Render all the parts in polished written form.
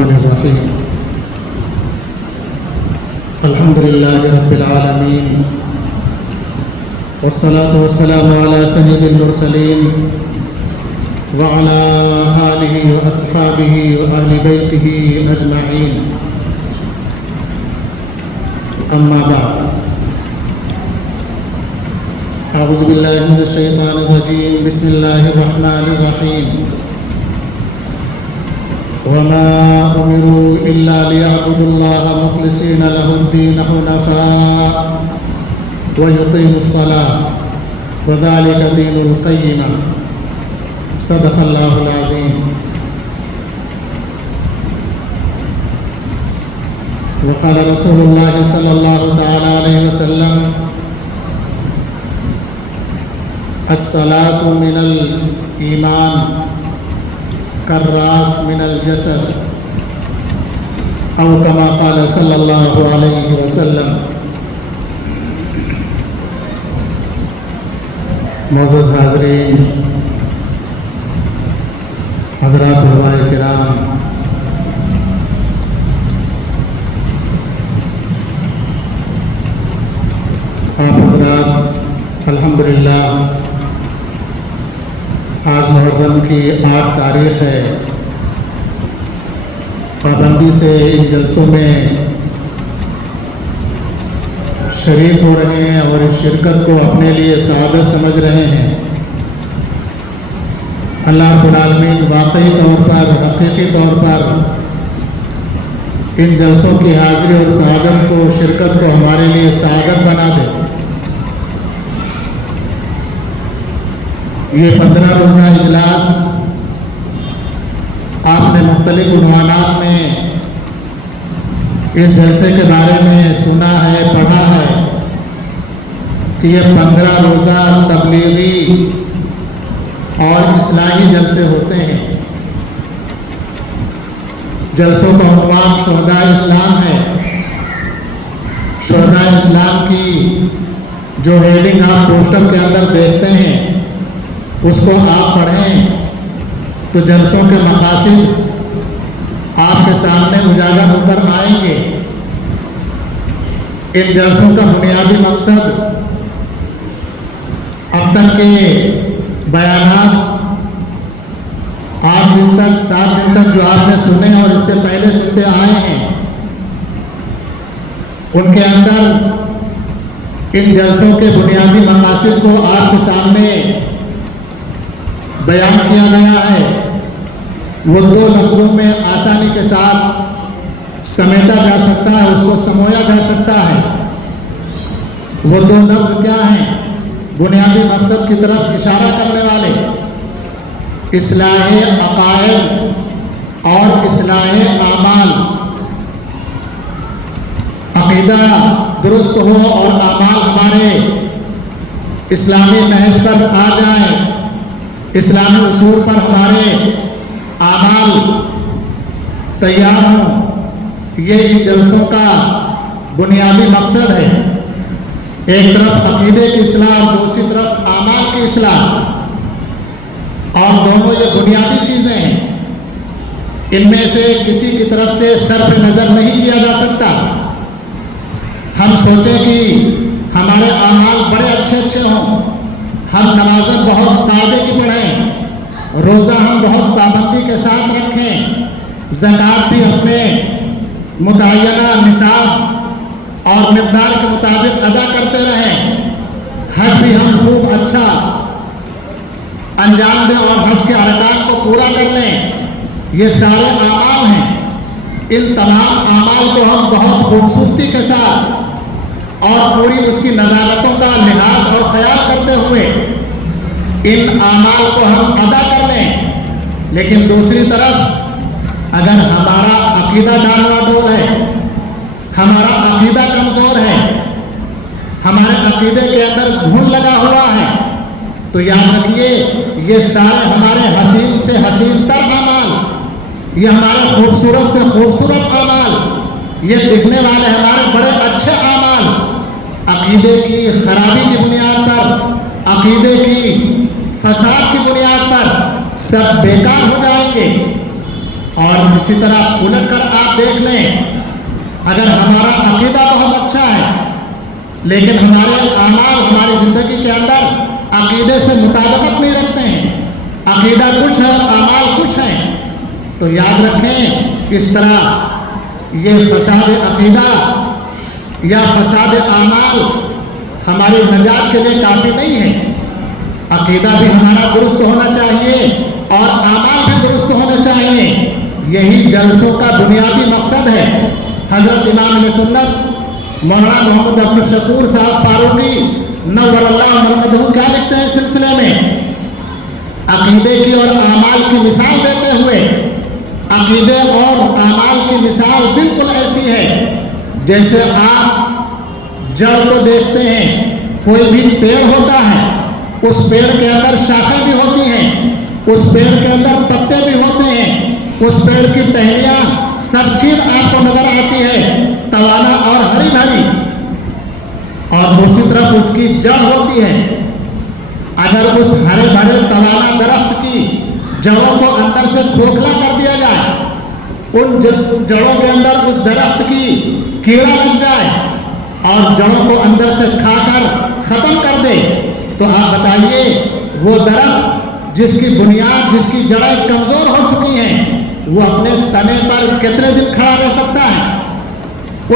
الرحيم الحمد لله رب العالمين والصلاة والسلام على سيد المرسلين وعلى آله وأصحابه وأهل بيته أجمعين أما بعد أعوذ بالله من الشيطان الرجيم بسم الله الرحمن الرحيم وما أمروا إلا ليعبدوا الله مخلصين له الدين حنفاء ويقيموا الصلاة وذلك دين القيمة صدق الله العظيم. وقال رسول الله صلى الله تعالى عليه وسلم الصلاة من الإيمان كالراس من الجسد أو كما قال صلی اللہ علیہ وسلم. معزز حاضرین، حضرات علماء کرام، آپ حضرات، الحمدللہ آج محرم کی 8 تاریخ ہے. پابندی سے ان جلسوں میں شریک ہو رہے ہیں اور اس شرکت کو اپنے لیے سعادت سمجھ رہے ہیں. اللہ رب العالمین واقعی طور پر، حقیقی طور پر ان جلسوں کی حاضری اور سعادت کو، شرکت کو ہمارے لیے سعادت بنا دے. یہ 15 روزہ اجلاس آپ نے مختلف عنوانات میں اس جلسے کے بارے میں سنا ہے، پڑھا ہے کہ یہ 15 روزہ تبلیغی اور اصلاحی جلسے ہوتے ہیں. جلسوں کا عنوان شہداء اسلام ہے. شہداء اسلام کی جو ہیڈنگ آپ پوسٹر کے اندر دیکھتے ہیں اس کو آپ پڑھیں تو جلسوں کے مقاصد آپ کے سامنے اجاگر ہوکر آئیں گے. ان جلسوں کا بنیادی مقصد اب تک کے بیانات 8 دن تک، 7 دن تک جو آپ نے سنے اور اس سے پہلے سنتے آئے ہیں، ان کے اندر ان جلسوں کے بنیادی مقاصد کو آپ کے سامنے بیان کیا گیا ہے. وہ 2 لفظوں میں آسانی کے ساتھ سمیٹا جا سکتا ہے، اس کو سمویا جا سکتا ہے. وہ 2 لفظ کیا ہیں؟ بنیادی مقصد کی طرف اشارہ کرنے والے، اصلاح عقائد اور اصلاح اعمال. عقیدہ درست ہو اور اعمال ہمارے اسلامی نہج پر آ جائیں، اسلامی اصول پر ہمارے اعمال تیار ہوں. یہ ان جلسوں کا بنیادی مقصد ہے. ایک طرف عقیدے کی اصلاح اور دوسری طرف اعمال کی اصلاح، اور دونوں یہ بنیادی چیزیں ہیں. ان میں سے کسی کی طرف سے صرف نظر نہیں کیا جا سکتا. ہم سوچیں کہ ہمارے اعمال بڑے اچھے ہوں، ہم نمازیں بہت قاعدے کی پڑھیں، روزہ ہم بہت پابندی کے ساتھ رکھیں، زکوٰۃ بھی اپنے متعینہ نصاب اور مقدار کے مطابق ادا کرتے رہیں، حج بھی ہم خوب اچھا انجام دیں اور حج کے ارکان کو پورا کر لیں. یہ سارے اعمال ہیں. ان تمام اعمال کو ہم بہت خوبصورتی کے ساتھ اور پوری اس کی ندامتوں کا لحاظ اور خیال کرتے ہوئے ان اعمال کو ہم ادا کر لیں. لیکن دوسری طرف اگر ہمارا عقیدہ ڈالوا ڈول ہے، ہمارا عقیدہ کمزور ہے، ہمارے عقیدے کے اندر گھن لگا ہوا ہے، تو یاد رکھیے یہ سارے ہمارے حسین سے حسین تر اعمال، یہ ہمارے خوبصورت سے خوبصورت اعمال، یہ دکھنے والے ہمارے بڑے اچھے اعمال عقیدے کی خرابی کی بنیاد پر، عقیدے کی فساد کی بنیاد پر سب بیکار ہو جائیں گے اور اسی طرح الٹ کر آپ دیکھ لیں، اگر ہمارا عقیدہ بہت اچھا ہے لیکن ہمارے اعمال ہماری زندگی کے اندر عقیدے سے مطابقت نہیں رکھتے ہیں، عقیدہ کچھ ہے اور اعمال کچھ ہیں، تو یاد رکھیں اس طرح یہ فساد عقیدہ یا فساد اعمال ہماری نجات کے لیے کافی نہیں ہے۔ عقیدہ بھی ہمارا درست ہونا چاہیے اور اعمال بھی درست ہونے چاہیے، یہی جلسوں کا بنیادی مقصد ہے۔ حضرت امام علیہ سنت مولانا محمد عبدالشکور صاحب فاروقی نور اللہ مرقدہ کیا لکھتے ہیں اس سلسلے میں؟ عقیدے کی اور اعمال کی مثال دیتے ہوئے، عقیدے اور اعمال کی مثال بالکل ایسی ہے جیسے آپ جڑ کو دیکھتے ہیں، کوئی بھی پیڑ ہوتا ہے، اس پیڑ کے اندر شاخیں بھی ہوتی ہیں، اس پیڑ کے اندر پتے بھی ہوتے ہیں، اس پیڑ کی ٹہنیاں سب چیز آپ کو نظر آتی ہے توانا اور ہری بھری، اور دوسری طرف اس کی جڑ ہوتی ہے۔ اگر اس ہرے بھرے توانا درخت کی جڑوں کو اندر سے کھوکھلا کر دیا جائے، ان جڑوں کے اندر اس درخت کی کیڑا لگ جائے اور جڑوں کو اندر سے کھا کر ختم کر دے، تو آپ بتائیے وہ درخت جس کی بنیاد، جس کی جڑیں کمزور ہو چکی ہیں، وہ اپنے تنے پر کتنے دن کھڑا رہ سکتا ہے؟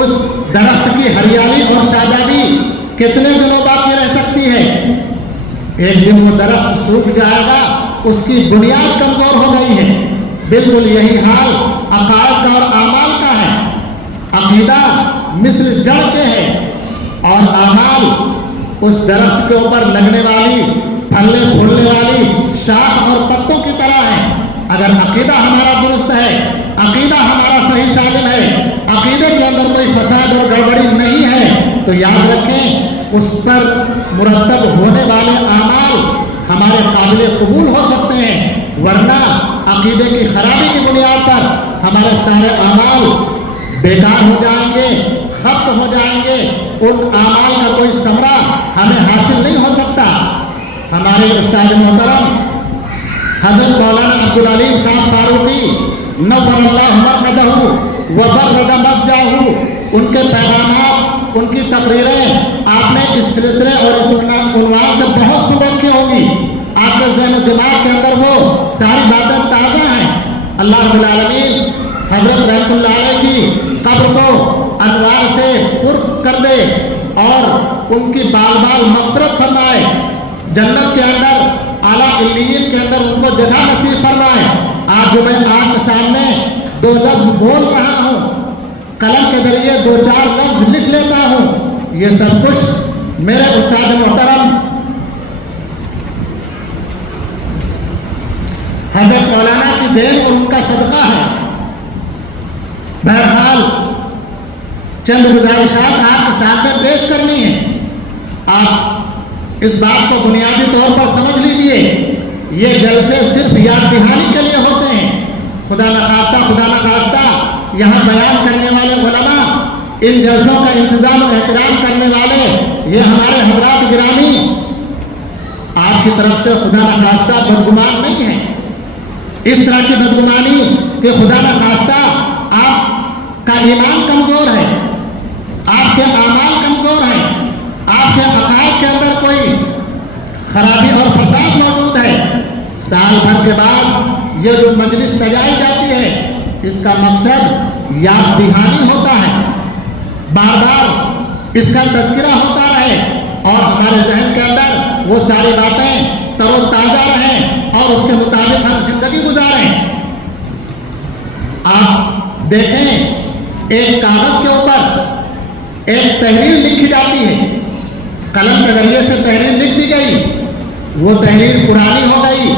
اس درخت کی ہریالی اور شادابی کتنے دنوں باقی رہ سکتی ہے؟ ایک دن وہ درخت سوکھ جائے گا، اس کی بنیاد کمزور ہو گئی ہے۔ بالکل یہی حال عقائد کا اور اعمال کا ہے۔ عقیدہ مثل جڑ کے ہے اور اعمال اس درخت کے اوپر لگنے والی، پھلنے پھولنے والی شاخ اور پتوں کی طرح ہے۔ اگر عقیدہ ہمارا درست ہے، عقیدہ ہمارا صحیح سالم ہے، عقیدے کے اندر کوئی فساد اور گڑبڑی نہیں ہے، تو یاد رکھیں اس پر مرتب ہونے والے اعمال ہمارے قابل قبول ہو سکتے ہیں، ورنہ عقیدے کی خرابی کی بنیاد پر ہمارے سارے اعمال بیکار ہو جائیں گے، ختم ہو جائیں گے، ان اعمال کا کوئی ثمرہ ہمیں حاصل نہیں ہو سکتا۔ ہمارے استاد محترم حضرت مولانا عبدالعلیم صاحب فاروقی نور اللہ مرقدہ وبرد مسجدہ، ان کے پیغامات، ان کی تقریریں آپ نے اس سلسلے اور اس عنوان سے بہت سن رکھی ہوں گی، آپ کے ذہن و دماغ کے اندر وہ ساری باتیں تازہ ہیں۔ اللہ رب العالمین حضرت رحمت اللہ علیہ کی قبر کو انوار سے پر کر دے اور ان کی بال بال مغفرت فرمائے، جنت کے اندر اعلیٰ علیین کے اندر ان کو جگہ نصیب فرمائے۔ آج جو میں آپ کے سامنے دو لفظ بول رہا ہوں، قلم کے ذریعے دو چار لفظ لکھ لیتا ہوں، یہ سب کچھ میرے استاد محترم حضرت مولانا کی دین اور ان کا صدقہ ہے۔ بہرحال چند گزارشات آپ کے سامنے پیش کرنی ہے، آپ اس بات کو بنیادی طور پر سمجھ لیجیے، یہ جلسے صرف یاد دہانی کے لیے ہوتے ہیں۔ خدا نخواستہ یہاں بیان کرنے والے علماء، ان جلسوں کا انتظام و احترام کرنے والے یہ ہمارے حضرات گرامی آپ کی طرف سے خدا نخواستہ بدگمان نہیں ہیں، اس طرح کی بدگمانی کہ خدا نخواستہ آپ کا ایمان کمزور ہے، آپ کے اعمال کمزور ہیں، آپ کے عقائد کے اندر کوئی خرابی اور فساد موجود ہے۔ سال بھر کے بعد یہ جو مجلس سجائی جاتی ہے، اس کا مقصد یاد دہانی ہوتا ہے، بار بار اس کا تذکرہ ہوتا رہے اور ہمارے ذہن کے اندر وہ ساری باتیں تر و تازہ رہیں اور اس کے مطابق ہم زندگی گزاریں۔ آپ دیکھیں ایک کاغذ کے اوپر ایک تحریر لکھی جاتی ہے، قلم کے ذریعے سے تحریر لکھ دی گئی، وہ تحریر پرانی ہو گئی،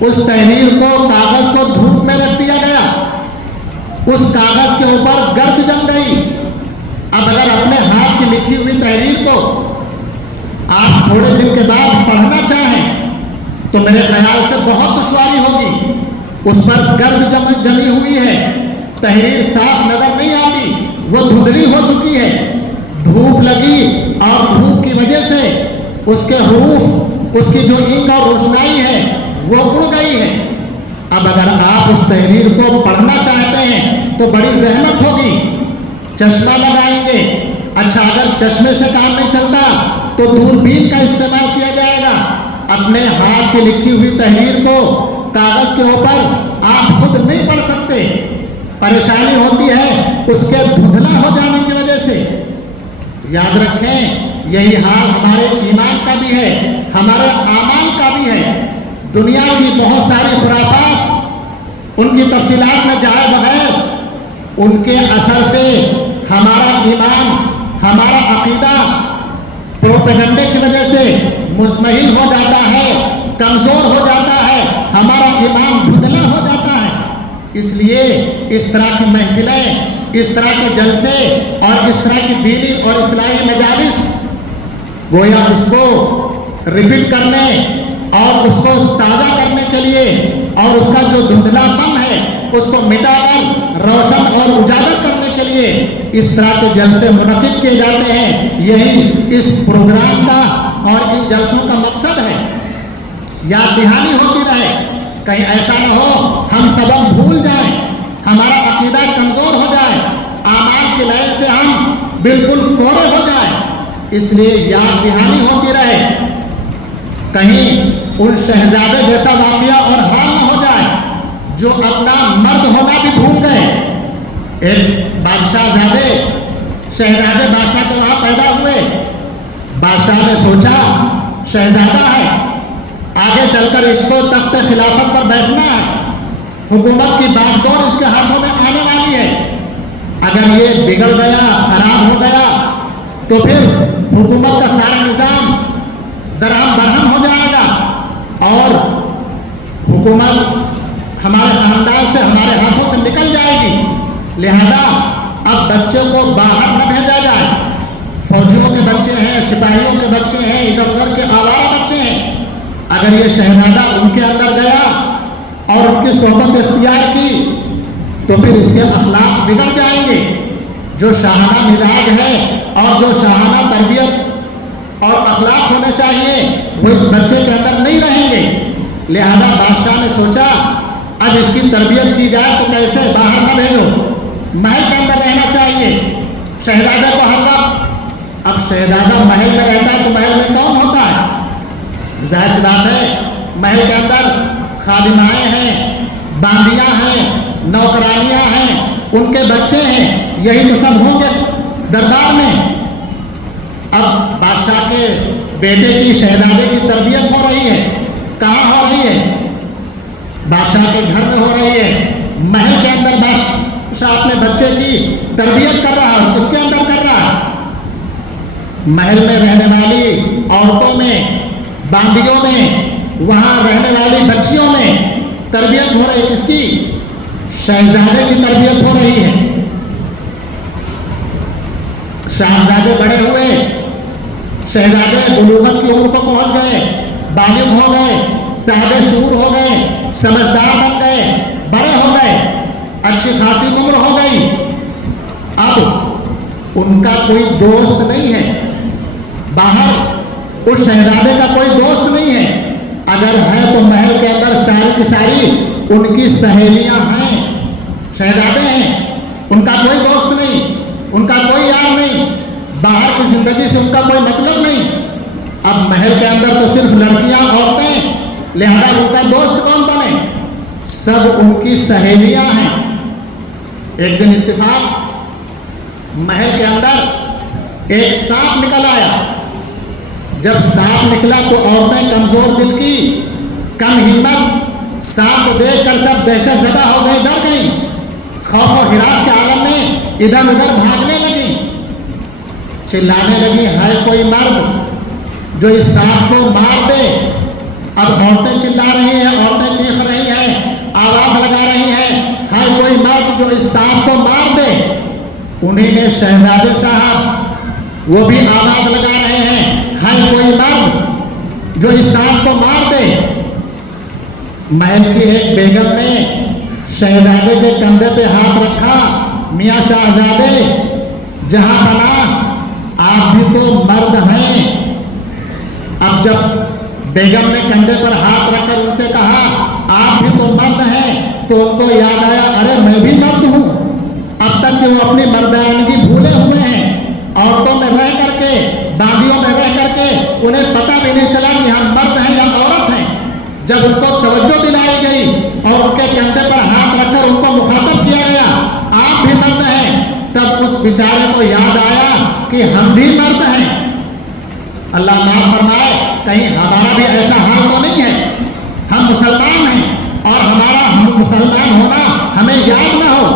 اس تحریر کو کاغذ کو دھوپ میں رکھ دیا گیا، اس کاغذ کے اوپر گرد جم گئی۔ اب اگر اپنے ہاتھ کی لکھی ہوئی تحریر کو آپ تھوڑے دن کے بعد پڑھنا چاہیں تو میرے خیال سے بہت دشواری ہوگی، اس پر گرد جمی ہوئی ہے، تحریر صاف نظر نہیں آتی، وہ دھندلی ہو چکی ہے، دھوپ لگی اور دھوپ کی وجہ سے اس کے حروف، اس کی جو انک اور روشنائی ہے وہ اڑ گئی ہے۔ اب اگر آپ اس تحریر کو پڑھنا چاہتے ہیں تو بڑی زحمت ہوگی، چشمہ لگائیں گے۔ اچھا اگر چشمے سے کام نہیں چلتا تو دوربین کا استعمال کیا جائے گا۔ اپنے ہاتھ کی لکھی ہوئی تحریر کو کاغذ کے اوپر آپ خود نہیں پڑھ سکتے، پریشانی ہوتی ہے اس کے دھندلا ہو جانے کی وجہ سے۔ یاد رکھیں یہی حال ہمارے ایمان کا بھی ہے، ہمارے اعمال کا بھی ہے۔ دنیا کی بہت ساری خرافات، ان کی تفصیلات میں جائے بغیر ان کے اثر سے ہمارا ایمان، ہمارا عقیدہ پروپیگنڈے کی وجہ سے مزمحل ہو جاتا ہے، کمزور ہو جاتا ہے، ہمارا ایمان دھندلا ہو جاتا ہے۔ اس لیے اس طرح کی محفلیں، اس طرح کے جلسے اور اس طرح کی دینی اور اصلاحی مجالس گویا اس کو ریپیٹ کرنے اور اس کو تازہ کرنے کے لیے اور اس کا جو دھندلا پن ہے اس کو مٹا کر روشن اور اجاگر کرنے کے لیے اس طرح کے جلسے منعقد کیے جاتے ہیں۔ یہی اس پروگرام کا اور ان جلسوں کا مقصد ہے۔ یاد دہانی ہوتی رہے، کہیں ایسا نہ ہو ہم سبق بھول جائیں، ہمارا عقیدہ کمزور ہو جائے، اعمال کے لائن سے ہم بالکل کورے ہو جائیں۔ اس لیے یاد دہانی ہوتی رہے، کہیں ان شہزادے جیسا واقعہ اور حال نہ ہو جائے جو اپنا مرد ہونا بھی بھول گئے۔ ایک بادشاہ زادے، شہزادے بادشاہ کے وہاں پیدا ہوئے۔ بادشاہ نے سوچا شہزادہ ہے، آگے چل کر اس کو تخت خلافت پر بیٹھنا ہے، حکومت کی باغ ڈور اس کے ہاتھوں میں آنے والی ہے۔ اگر یہ بگڑ گیا، خراب ہو گیا تو پھر حکومت کا سارا نظام درہم برہم ہو جائے گا اور حکومت ہمارے خاندان سے، ہمارے ہاتھوں سے نکل جائے گی۔ لہذا اب بچوں کو باہر نہ بھیجا جائے، فوجیوں کے بچے ہیں، سپاہیوں کے بچے ہیں، ادھر ادھر کے آوارہ بچے ہیں۔ اگر یہ شہزادہ ان کے اندر گیا اور ان کی صحبت اختیار کی تو پھر اس کے اخلاق بگڑ جائیں گے۔ جو شاہانہ مزاج ہے اور جو شاہانہ تربیت اور اخلاق ہونے چاہیے وہ اس بچے کے اندر نہیں رہیں گے۔ لہذا بادشاہ نے سوچا اب اس کی تربیت کی جائے تو کیسے، باہر نہ بھیجو، محل کے اندر رہنا چاہیے شہزادے کو ہر وقت۔ اب شہزادہ محل میں رہتا ہے تو محل میں کون ہوتا ہے؟ ظاہر سی بات ہے محل کے اندر خادمائیں ہیں، باندیاں ہیں، نوکرانیاں ہیں، ان کے بچے ہیں، یہی تو سب ہوں گے دربار میں۔ اب بادشاہ کے بیٹے کی، شہزادے کی تربیت ہو رہی ہے، کہاں ہو رہی ہے؟ بادشاہ کے گھر میں ہو رہی ہے۔ محل کے اندر بادشاہ اپنے بچے کی تربیت کر رہا ہے، کس کے اندر کر رہا ہے؟ محل میں رہنے والی عورتوں میں، باندیوں میں، وہاں رہنے والی بچیوں میں تربیت ہو رہی ہے، کس کی؟ شہزادے کی تربیت ہو رہی ہے۔ شہزادے بڑے ہوئے، شہزادے بلوغت کی عمر کو پہنچ گئے، بالغ ہو گئے، صاحب شعور ہو گئے، سمجھدار بن گئے، بڑے ہو گئے، اچھی خاصی عمر ہو گئی۔ اب ان کا کوئی دوست نہیں ہے، باہر اس شہزادے کا کوئی دوست نہیں ہے، اگر ہے تو محل کے اندر ساری کی ساری ان کی سہیلیاں ہیں، شہزادے ہیں، ان کا کوئی دوست نہیں، ان کا کوئی یار نہیں، باہر کی زندگی سے ان کا کوئی مطلب نہیں۔ اب محل کے اندر تو صرف لڑکیاں، عورتیں، لہذا ان کا دوست کون بنے؟ سب ان کی سہیلیاں ہیں۔ ایک دن اتفاق محل کے اندر ایک سانپ نکل آیا۔ جب سانپ نکلا تو عورتیں کمزور دل کی، کم ہمت، سانپ کو دیکھ کر سب دہشت زدہ ہو گئی، ڈر گئی، خوف و ہراس کے عالم میں ادھر ادھر بھاگنے لگی، چلانے لگی، ہے کوئی مرد جو اس سانپ کو مار دے۔ اب عورتیں چلا رہی ہیں، عورتیں چیخ رہی ہیں، آواز لگا رہی ہیں، ہے کوئی مرد جو اس سانپ کو مار دے۔ انہیں نے شہزادے صاحب وہ بھی آواز لگا رہے ہیں، ہے کوئی مرد جو اس سانپ کو مار دے۔ محل کی ایک بیگم نے شہزادے کے کندھے پہ ہاتھ رکھا، میاں شہزادے جہاں پناہ، آپ بھی تو مرد ہیں۔ اب جب بیگم نے کندھے پر ہاتھ رکھ کر ان سے کہا آپ بھی تو مرد ہیں. تو ان کو یاد آیا ارے میں بھی مرد ہوں. اب تک کہ وہ اپنی مردانگی بھولے ہوئے ہیں. عورتوں میں رہ کر کے, باندیوں میں رہ کر کے انہیں پتہ بھی نہیں چلا کہ ہم مرد ہیں یا عورت ہیں. جب ان کو توجہ دلائی گئی اور ان کے کندھے پر ہاتھ رکھ کر ان کو مخاطب کیا گیا آپ بھی مرد ہیں, تب اس بیچارے کو یاد آیا کہ ہم بھی مرد ہیں. اللہ معاف فرمائے, کہیں ہمارا بھی ایسا حال تو نہیں ہے. ہم مسلمان ہیں اور ہمارا ہم مسلمان ہونا ہمیں یاد نہ ہو.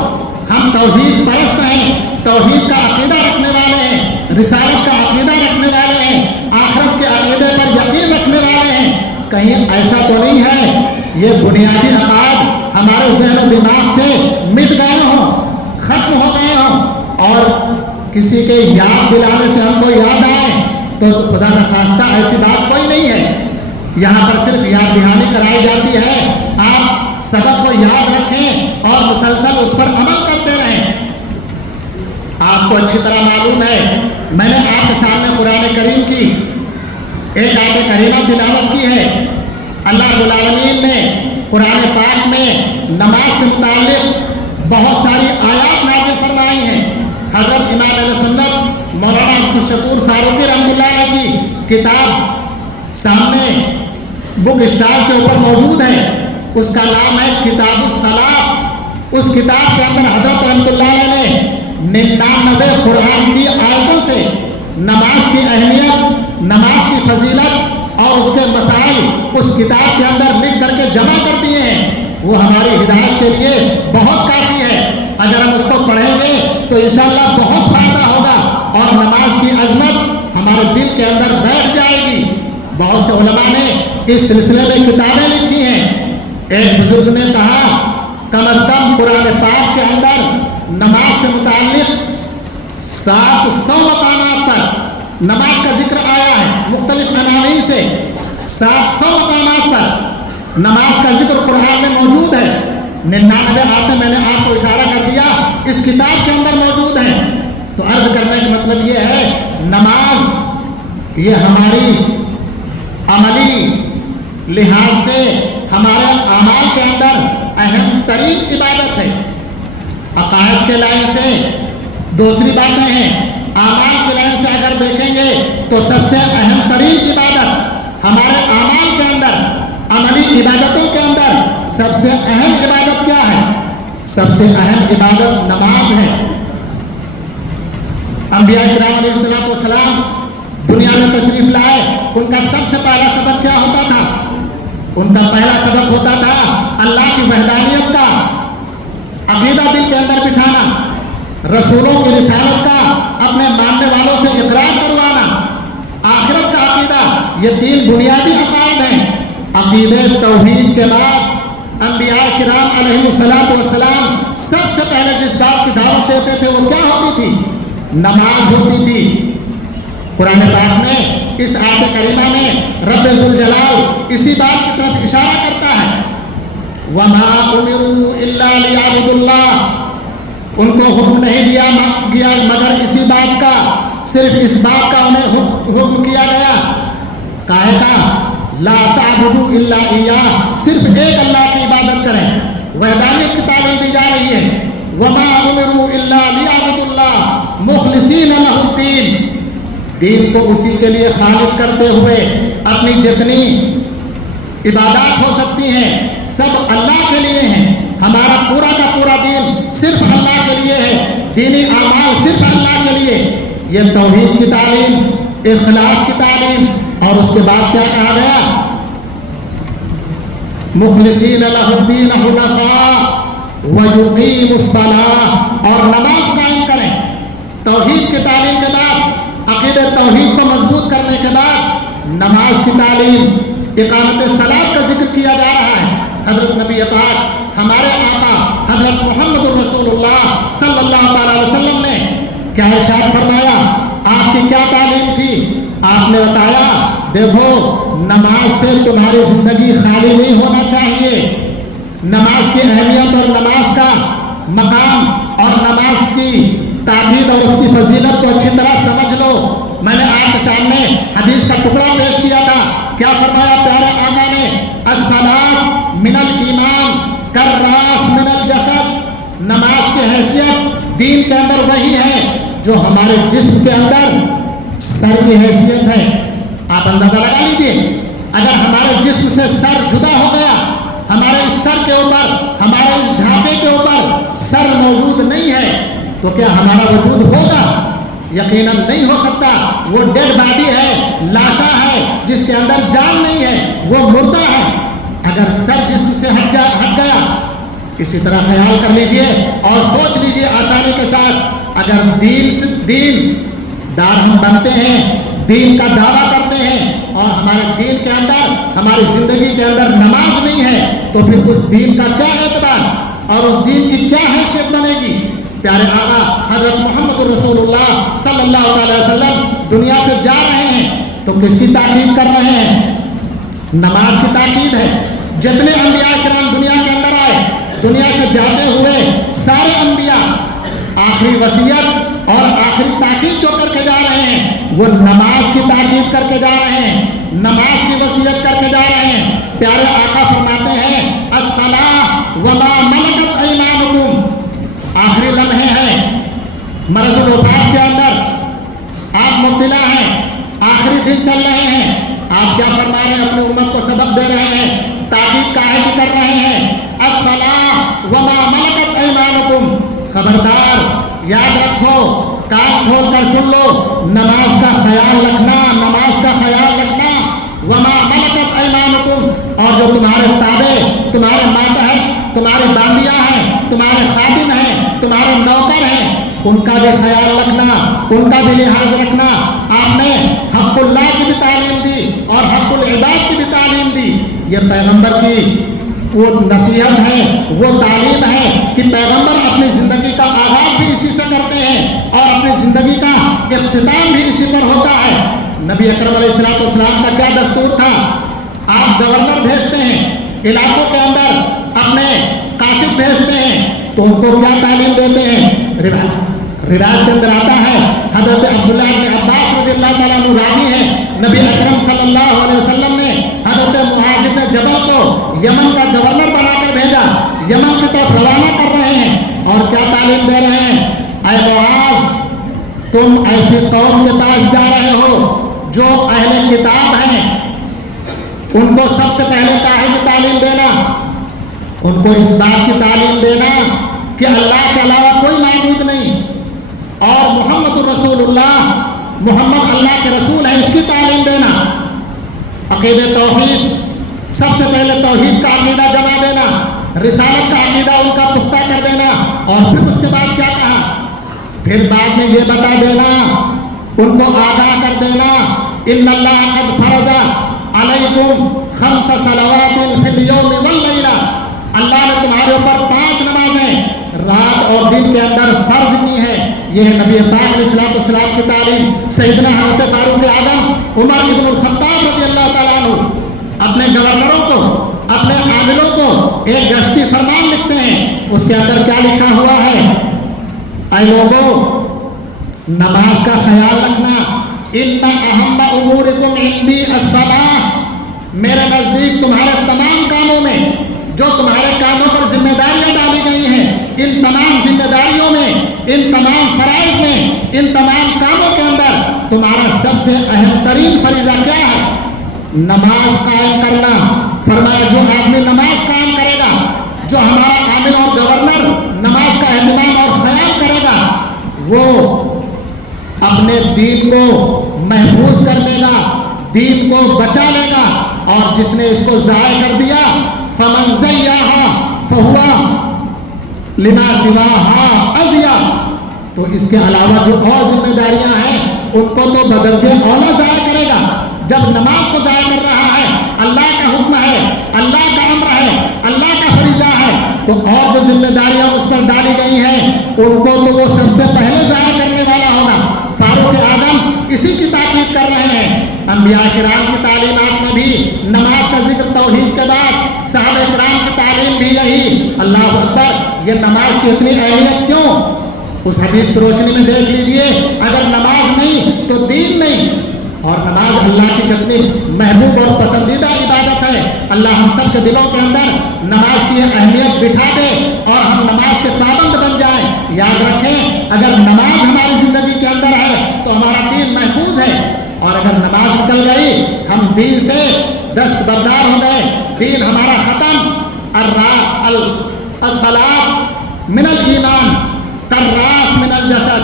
ہم توحید پرست ہیں, توحید کا عقیدہ رکھنے والے ہیں, رسالت کا عقیدہ رکھنے والے ہیں, آخرت کے عقیدے پر یقین رکھنے والے ہیں. کہیں ایسا تو نہیں ہے یہ بنیادی عقائد ہمارے ذہن و دماغ سے مٹ گئے ہوں, ختم ہو گئے ہوں اور کسی کے یاد دلانے سے ہم کو یاد آئے تو خدا نخواستہ ایسی بات کوئی نہیں ہے. یہاں پر صرف یاد دہانی کرائی جاتی ہے. آپ سبق کو یاد رکھیں اور مسلسل اس پر عمل کرتے رہیں. آپ کو اچھی طرح معلوم ہے میں نے آپ کے سامنے قرآن کریم کی ایک آیت کریمہ تلاوت کی ہے. اللہ رب العالمین نے قرآن پاک میں نماز سے متعلق بہت ساری آیات نازل فرمائی ہیں. حضرت امام اہل سنت مولانا عبدالشکور فاروقی رحمۃ اللہ علیہ کی کتاب سامنے بک اسٹال کے اوپر موجود ہے. اس کا نام ہے کتاب الصلاۃ. اس کتاب کے اندر حضرت رحمۃ اللہ علیہ نے 99 قرآن کی آیتوں سے نماز کی اہمیت, نماز کی فضیلت اور اس کے مسائل اس کتاب کے اندر لکھ کر کے جمع کر دیے ہیں. وہ ہماری ہدایت کے لیے بہت کافی ہے. اگر ہم اس کو پڑھیں گے تو انشاءاللہ بہت فائدہ ہوگا اور نماز کی عظمت ہمارے دل کے اندر بیٹھ جائے گی. بہت سے علماء نے اس سلسلے میں کتابیں لکھی ہیں. ایک بزرگ نے کہا کم از کم قرآن پاک کے اندر نماز سے متعلق 700 مقامات پر نماز کا ذکر آیا ہے. مختلف عناوین سے 700 مقامات پر نماز کا ذکر قرآن میں موجود ہے. 99 آیتیں میں نے آپ کو اشارہ کر دیا اس کتاب کے اندر موجود ہیں. تو عرض کرنے کا مطلب یہ ہے نماز یہ ہماری عملی لحاظ سے ہمارے اعمال کے اندر اہم ترین عبادت ہے. عقائد کے لائن سے دوسری باتیں ہیں, اعمال کے لائن سے اگر دیکھیں گے تو سب سے اہم ترین عبادت ہمارے اعمال کے اندر, عملی عبادتوں کے اندر سب سے اہم عبادت کیا ہے؟ سب سے اہم عبادت نماز ہے. انبیاء کرام علیہ السلام دنیا میں تشریف لائے, ان کا سب سے پہلا سبق کیا ہوتا تھا؟ ان کا پہلا سبق ہوتا تھا اللہ کی وحدانیت کا عقیدہ دل کے اندر بٹھانا, رسولوں کی رسالت کا اپنے ماننے والوں سے اقرار کروانا, آخرت کا عقیدہ. یہ 3 بنیادی عقائد ہیں. عقیدے توحید کے بعد انبیاء کرام علیہ السلام سب سے پہلے جس بات کی دعوت دیتے تھے وہ کیا ہوتی تھی؟ نماز ہوتی تھی. قرآن پاک میں اس آیت کریمہ میں رب ذوالجلال اسی بات کی طرف اشارہ کرتا ہے. وَمَا أُمِرُوا إِلَّا لِيَعْبُدُوا اللَّهَ. ان کو حکم نہیں دیا مگر اسی بات کا, صرف اس بات کا انہیں حکم کیا گیا. کہے کا لا تعبدوا الا اياه, صرف ایک اللہ کی عبادت کریں. وحدانیت کی تعلیم دی جا رہی ہے. وما امروا الا ليعبدوا الله مخلصين له الدين. دین کو اسی کے لیے خالص کرتے ہوئے اپنی جتنی عبادات ہو سکتی ہیں سب اللہ کے لیے ہیں. ہمارا پورا کا پورا دین صرف اللہ کے لیے ہے. دینی اعمال صرف اللہ کے لیے. یہ توحید کی تعلیم, اخلاص کی تعلیم. اور اس کے بعد کیا کہا گیا؟ مخلصین لہ الدین حنفاء ویقیموا الصلاۃ. اور نماز قائم کریں. توحید کی تعلیم کے بعد, عقیدہ توحید کو مضبوط کرنے کے بعد نماز کی تعلیم, اقامت صلاۃ کا ذکر کیا جا رہا ہے. حضرت نبی پاک ہمارے آقا حضرت محمد الرسول اللہ صلی اللہ تعالی علیہ وسلم نے کیا ارشاد فرمایا؟ آپ کی کیا تعلیم تھی؟ آپ نے بتایا دیکھو نماز سے تمہاری زندگی خالی نہیں ہونا چاہیے. نماز کی اہمیت اور نماز کا مقام اور نماز کی تاکید اور اس کی فضیلت کو اچھی طرح سمجھ لو. میں نے آپ کے سامنے حدیث کا ٹکڑا پیش کیا تھا. کیا فرمایا پیارے آقا نے؟ الصلاۃ من الایمان کالراس من الجسد، نماز کی حیثیت دین کے اندر وہی ہے جو ہمارے جسم کے اندر سر کی حیثیت ہے۔ آپ اندازہ لگا لیجیے، اگر ہمارے جسم سے سر جدا ہو گیا، ہمارے اس سر کے اوپر، ہمارے اس ڈھانچے کے اوپر سر موجود نہیں ہے تو کیا ہمارا وجود ہوگا؟ یقیناً نہیں ہو سکتا۔ وہ ڈیڈ باڈی ہے، لاشا ہے جس کے اندر جان نہیں ہے، وہ مردہ ہے۔ اگر سر جسم سے ہٹ گیا، اسی طرح خیال کر لیجئے اور سوچ لیجئے آسانی کے ساتھ، اگر دین دار ہم بنتے ہیں، دین کا دعویٰ کرتے ہیں اور ہمارے دین کے اندر، ہماری زندگی کے اندر نماز نہیں ہے تو پھر اس دین کا کیا اعتبار اور اس دین کی کیا حیثیت بنے گی؟ پیارے آقا حضرت محمد رسول اللہ صلی اللہ علیہ وسلم دنیا سے جا رہے ہیں تو کس کی تاکید کر رہے ہیں؟ نماز کی تاکید ہے۔ جتنے انبیاء کرام دنیا کے اندر آئے، دنیا سے جاتے ہوئے سارے انبیاء آخری وصیت اور آخری تاکید جو کر کے جا رہے ہیں وہ نماز کی تاکید کر کے جا رہے ہیں، نماز کی وصیت کر کے جا رہے ہیں۔ پیارے آقا فرماتے ہیں الصلاۃ وما ملکت ایمانکم، آخری لمحے ہیں، مرض الوفات کے اندر آپ مبتلا ہیں، آخری دن چل رہے ہیں، آپ کیا فرما رہے ہیں؟ اپنی امت کو سبق دے رہے ہیں، تاکید کاہے کی کر رہے ہیں؟ الصلاۃ وما ملکت ایمانکم، خبردار یاد رکھو، کان کھول کر سن لو، نماز کا خیال رکھنا، نماز کا خیال رکھنا، وما ملکت ایمانکم، اور جو تمہارے تابع، تمہارے ماتحت، تمہاری باندیاں ہیں، تمہارے خادم ہیں، تمہارے نوکر ہیں، ان کا بھی خیال رکھنا، ان کا بھی لحاظ رکھنا۔ آپ نے حق اللہ کی بھی تعلیم دی اور حق العباد کی بھی تعلیم دی۔ یہ پیغمبر کی وہ نصیحت ہے، وہ تعلیم ہے کہ پیغمبر اپنی زندگی کا آغاز بھی اسی سے کرتے ہیں اور اپنی زندگی کا اختتام بھی اسی پر ہوتا ہے۔ نبی اکرم علیہ السلام کا کیا دستور تھا؟ آپ گورنر بھیجتے ہیں علاقوں کے اندر، اپنے قاصد بھیجتے ہیں تو ان کو کیا تعلیم دیتے ہیں؟ روایت کے اندر آتا ہے، حضرت عبداللہ بن عباس رضی اللہ تعالیٰ عنہ راوی ہیں، نبی اکرم صلی اللہ علیہ وسلم نے حضرت معاذ بن جبل کو یمن کا گورنر بنا کر بھیجا، یمن کی طرف روانہ کر رہے ہیں اور کیا تعلیم دے رہے ہیں؟ اے معاذ، تم ایسی قوم کے پاس جا رہے ہو جو اہل کتاب ہیں، ان کو سب سے پہلے کاہے کی تعلیم دینا؟ ان کو اس بات کی تعلیم دینا کہ اللہ کے علاوہ کوئی معبود نہیں اور محمد الرسول اللہ، محمد اللہ کے رسول ہیں، اس کی تعلیم دینا۔ عقیدہ توحید، سب سے پہلے توحید کا عقیدہ جما دینا، رسالت کا عقیدہ ان کا پختہ کر دینا، اور پھر اس کے بعد کیا کہا؟ پھر بعد میں یہ بتا دینا، ان کو آگاہ کر دینا، ان اللہ قد فرض علیکم 5 صلوات فی اليوم واللیلہ، اللہ نے تمہارے اوپر 5 نمازیں رات اور دن کے اندر فرض کی ہیں۔ یہ ہے نبی پاک علیہ السلام کی تعلیم۔ سیدنا حضرت فاروق اعظم عمر ابن الخطاب رضی اللہ تعالیٰ عنہ اپنے گورنروں کو، اپنے عاملوں کو ایک گشتی فرمان لکھتے ہیں، اس کے اندر کیا لکھا ہوا ہے؟ اے لوگوں، نماز کا خیال رکھنا، ان اہم امورکم عندی الصلاۃ، میرے نزدیک تمہارے تمام کاموں میں، جو تمہارے کاموں پر ذمہ داریاں ڈالی گئی ہیں، ان تمام ذمہ داریوں میں، ان تمام فرائض میں، ان تمام کاموں کے اندر تمہارا سب سے اہم ترین فریضہ کیا ہے؟ نماز قائم کرنا۔ فرمایا جو آدمی نماز قائم کرے گا، جو ہمارا عامل اور گورنر نماز کا اہتمام اور خیال کرے گا، وہ اپنے دین کو محفوظ کر لے گا، دین کو بچا لے گا، اور جس نے اس کو ضائع کر دیا فمن زیّاہا فہو لما سواہا ازیا، تو اس کے علاوہ جو اور ذمہ داریاں ہیں ان کو تو بدرجہ اولا ضائع کرے گا۔ جب نماز کو ضائع کر رہا ہے، اللہ کا حکم ہے، اللہ کا امر ہے، اللہ کا فریضہ ہے، تو اور جو ذمہ داریاں اس پر ڈالی گئی ہیں ان کو تو وہ سب سے پہلے ضائع کرنے والا ہوگا۔ فاروق اعظم اسی کی تاکید کر رہے ہیں۔ انبیاء کرام کی تعلیمات میں بھی نماز کا ذکر توحید کے بعد، صحابہ کرام کی تعلیم بھی یہی۔ اللہ اکبر، یہ نماز کی اتنی اہمیت کیوں؟ اس حدیث کی روشنی میں دیکھ لیجئے، اگر نماز نہیں تو دین نہیں، اور نماز اللہ کی کتنی محبوب اور پسندیدہ عبادت ہے۔ جائے. اللہ ہم سب کے دلوں کے اندر نماز کی اہمیت بٹھا دے اور ہم نماز کے پابند بن جائیں. یاد رکھیں اگر نماز ہماری زندگی کے اندر ہے تو ہمارا دین محفوظ ہے, اور اگر نماز نکل گئی ہم دین سے دستبردار ہو گئے, دین ہمارا ختم. الصلاۃ من الایمان کالراس من الجسد.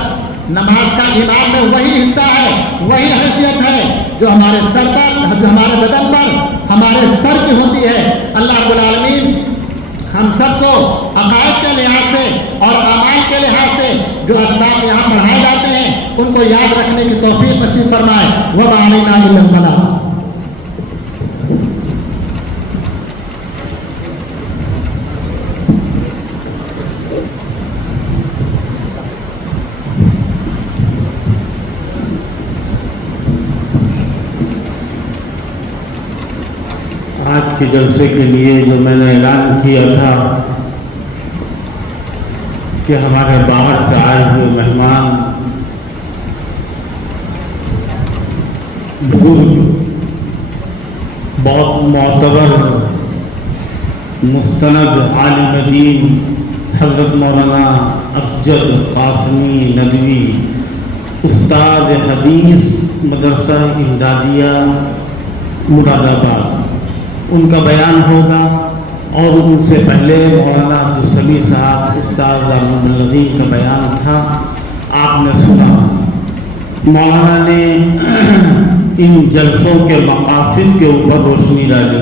نماز کا ایمان میں وہی حصہ ہے, وہی حیثیت ہے جو ہمارے سر پر, جو ہمارے بدن پر ہمارے سر کی ہوتی ہے. اللہ رب العالمین ہم سب کو عقائد کے لحاظ سے اور اعمال کے لحاظ سے جو اسباق یہاں پڑھائے جاتے ہیں ان کو یاد رکھنے کی توفیق نصیب فرمائے. وما علینا الا البلاغ. آج کے جلسے کے لیے جو میں نے اعلان کیا تھا کہ ہمارے باہر سے آئے ہوئے مہمان بزرگ, بہت معتبر مستند عالم دین حضرت مولانا اسجد قاسمی ندوی, استاد حدیث مدرسہ امدادیہ مراد آباد, ان کا بیان ہوگا. اور ان سے پہلے مولانا عبدالسمیع صاحب استاد دارالمعلمین کا بیان تھا, آپ نے سنا. مولانا نے ان جلسوں کے مقاصد کے اوپر روشنی ڈالی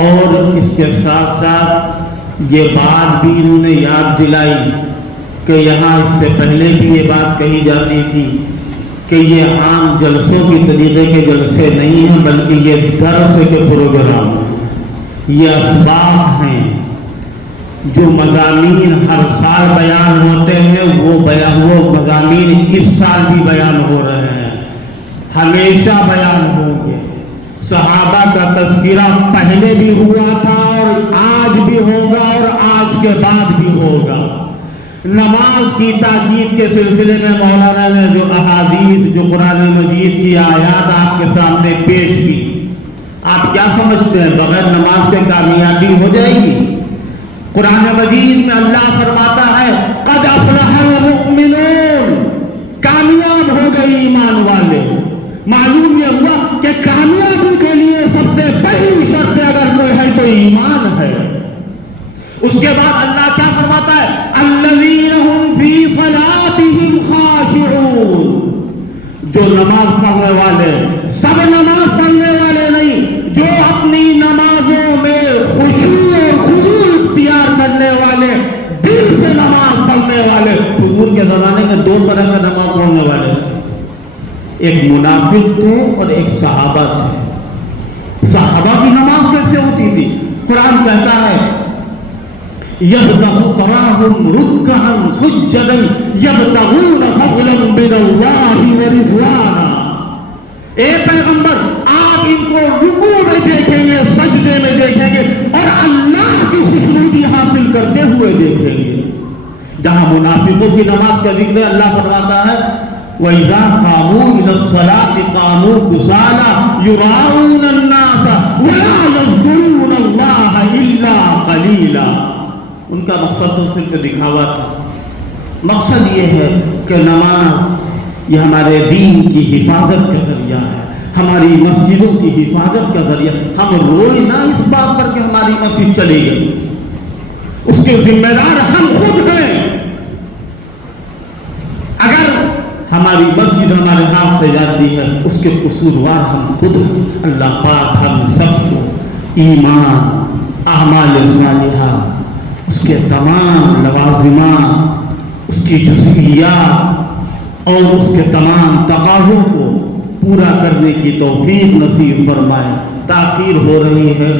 اور اس کے ساتھ ساتھ یہ بات بھی انہوں نے یاد دلائی کہ یہاں اس سے پہلے بھی یہ بات کہی جاتی تھی کہ یہ عام جلسوں کی طریقے کے جلسے نہیں ہیں بلکہ یہ درس کے پروگرام ہیں, یہ اسباق ہیں. جو مضامین ہر سال بیان ہوتے ہیں وہ مضامین اس سال بھی بیان ہو رہے ہیں, ہمیشہ بیان ہوں گے. صحابہ کا تذکرہ پہلے بھی ہوا تھا اور آج بھی ہوگا اور آج کے بعد بھی ہوگا. نماز کی تاکید کے سلسلے میں مولانا نے جو احادیث, جو قرآن مجید کی آیات آپ کے سامنے پیش کی, آپ کیا سمجھتے ہیں بغیر نماز کے کامیابی ہو جائے گی؟ قرآن مجید میں اللہ فرماتا ہے قد افلح المؤمنون, کامیاب ہو گئی ایمان والے. معلوم یہ ہوا کہ کامیابی کے لیے سب سے پہلی شرط اگر کوئی ہے تو ایمان ہے. اس کے بعد اللہ کیا فرماتا ہے الذین هم فی صلاتهم خاشعون, جو نماز پڑھنے والے, سب نماز پڑھنے والے نہیں, جو اپنی نمازوں میں خشوع اور خضوع اختیار کرنے والے, دل سے نماز پڑھنے والے. حضور کے زمانے میں دو طرح کا نماز پڑھنے والے تھے, ایک منافق تھے اور ایک صحابہ تھے. صحابہ کی نماز کیسے ہوتی تھی؟ قرآن کہتا ہے يَبْتَغُ تَرَاهُمْ رُكَّعًا سُجَّدًا يَبْتَغُونَ فَضْلًا مِنَ اللَّهِ وَرِضْوَانًا. اے پیغمبر آپ ان کو رکوع میں دیکھیں گے, سجدے میں دیکھیں گے اور اللہ کی خوشنودی حاصل کرتے ہوئے دیکھیں گے. جہاں منافقوں کی نماز کا ذکر ہے اللہ فرماتا ہے وَإِذَا قَامُوا إِلَى الصَّلَاةِ قَامُوا كُسَالَىٰ يُرَاءُونَ النَّاسَ وَلَا يَذْكُرُونَ اللَّهَ إِلَّا قَلِيلًا. ان کا مقصد تو صرف دکھاوا تھا. مقصد یہ ہے کہ نماز یہ ہمارے دین کی حفاظت کا ذریعہ ہے, ہماری مسجدوں کی حفاظت کا ذریعہ. ہم روئے نہ اس بات پر کہ ہماری مسجد چلی گئی, اس کے ذمہ دار ہم خود ہیں. اگر ہماری مسجد ہمارے ہاتھ سے جاتی ہے اس کے قصوروار ہم خود ہیں. اللہ پاک ہم سب کو ایمان, اعمال صالحہ, اس کے تمام لوازمات, اس کی جزئیات اور اس کے تمام تقاضوں کو پورا کرنے کی توفیق نصیب فرمائے. تاخیر ہو رہی ہے,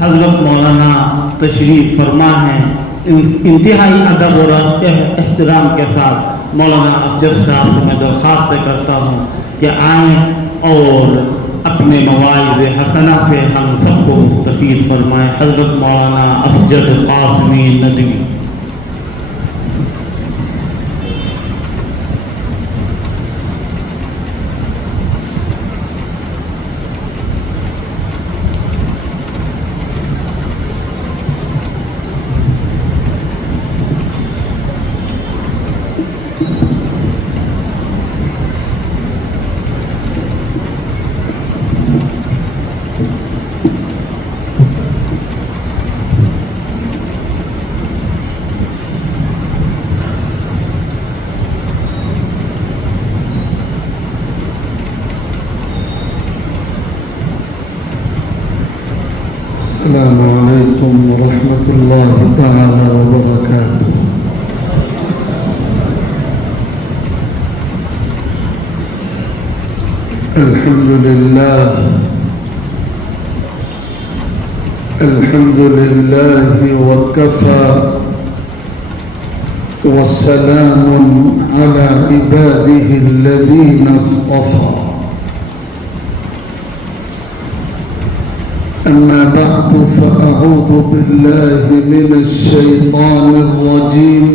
حضرت مولانا تشریف فرما ہے. انتہائی ادب اور احترام کے ساتھ مولانا اسجد صاحب سے میں درخواست کرتا ہوں کہ آئیں اور اپنے مواعظ حسنہ سے ہم سب کو مستفید فرمائیں. حضرت مولانا اسجد قاسمی ندوی. السلام عليكم ورحمة الله تعالى وبركاته. الحمد لله وكفى وسلام على عباده الذين اصطفى. أما بعد فأعوذ بالله من الشيطان الرجيم.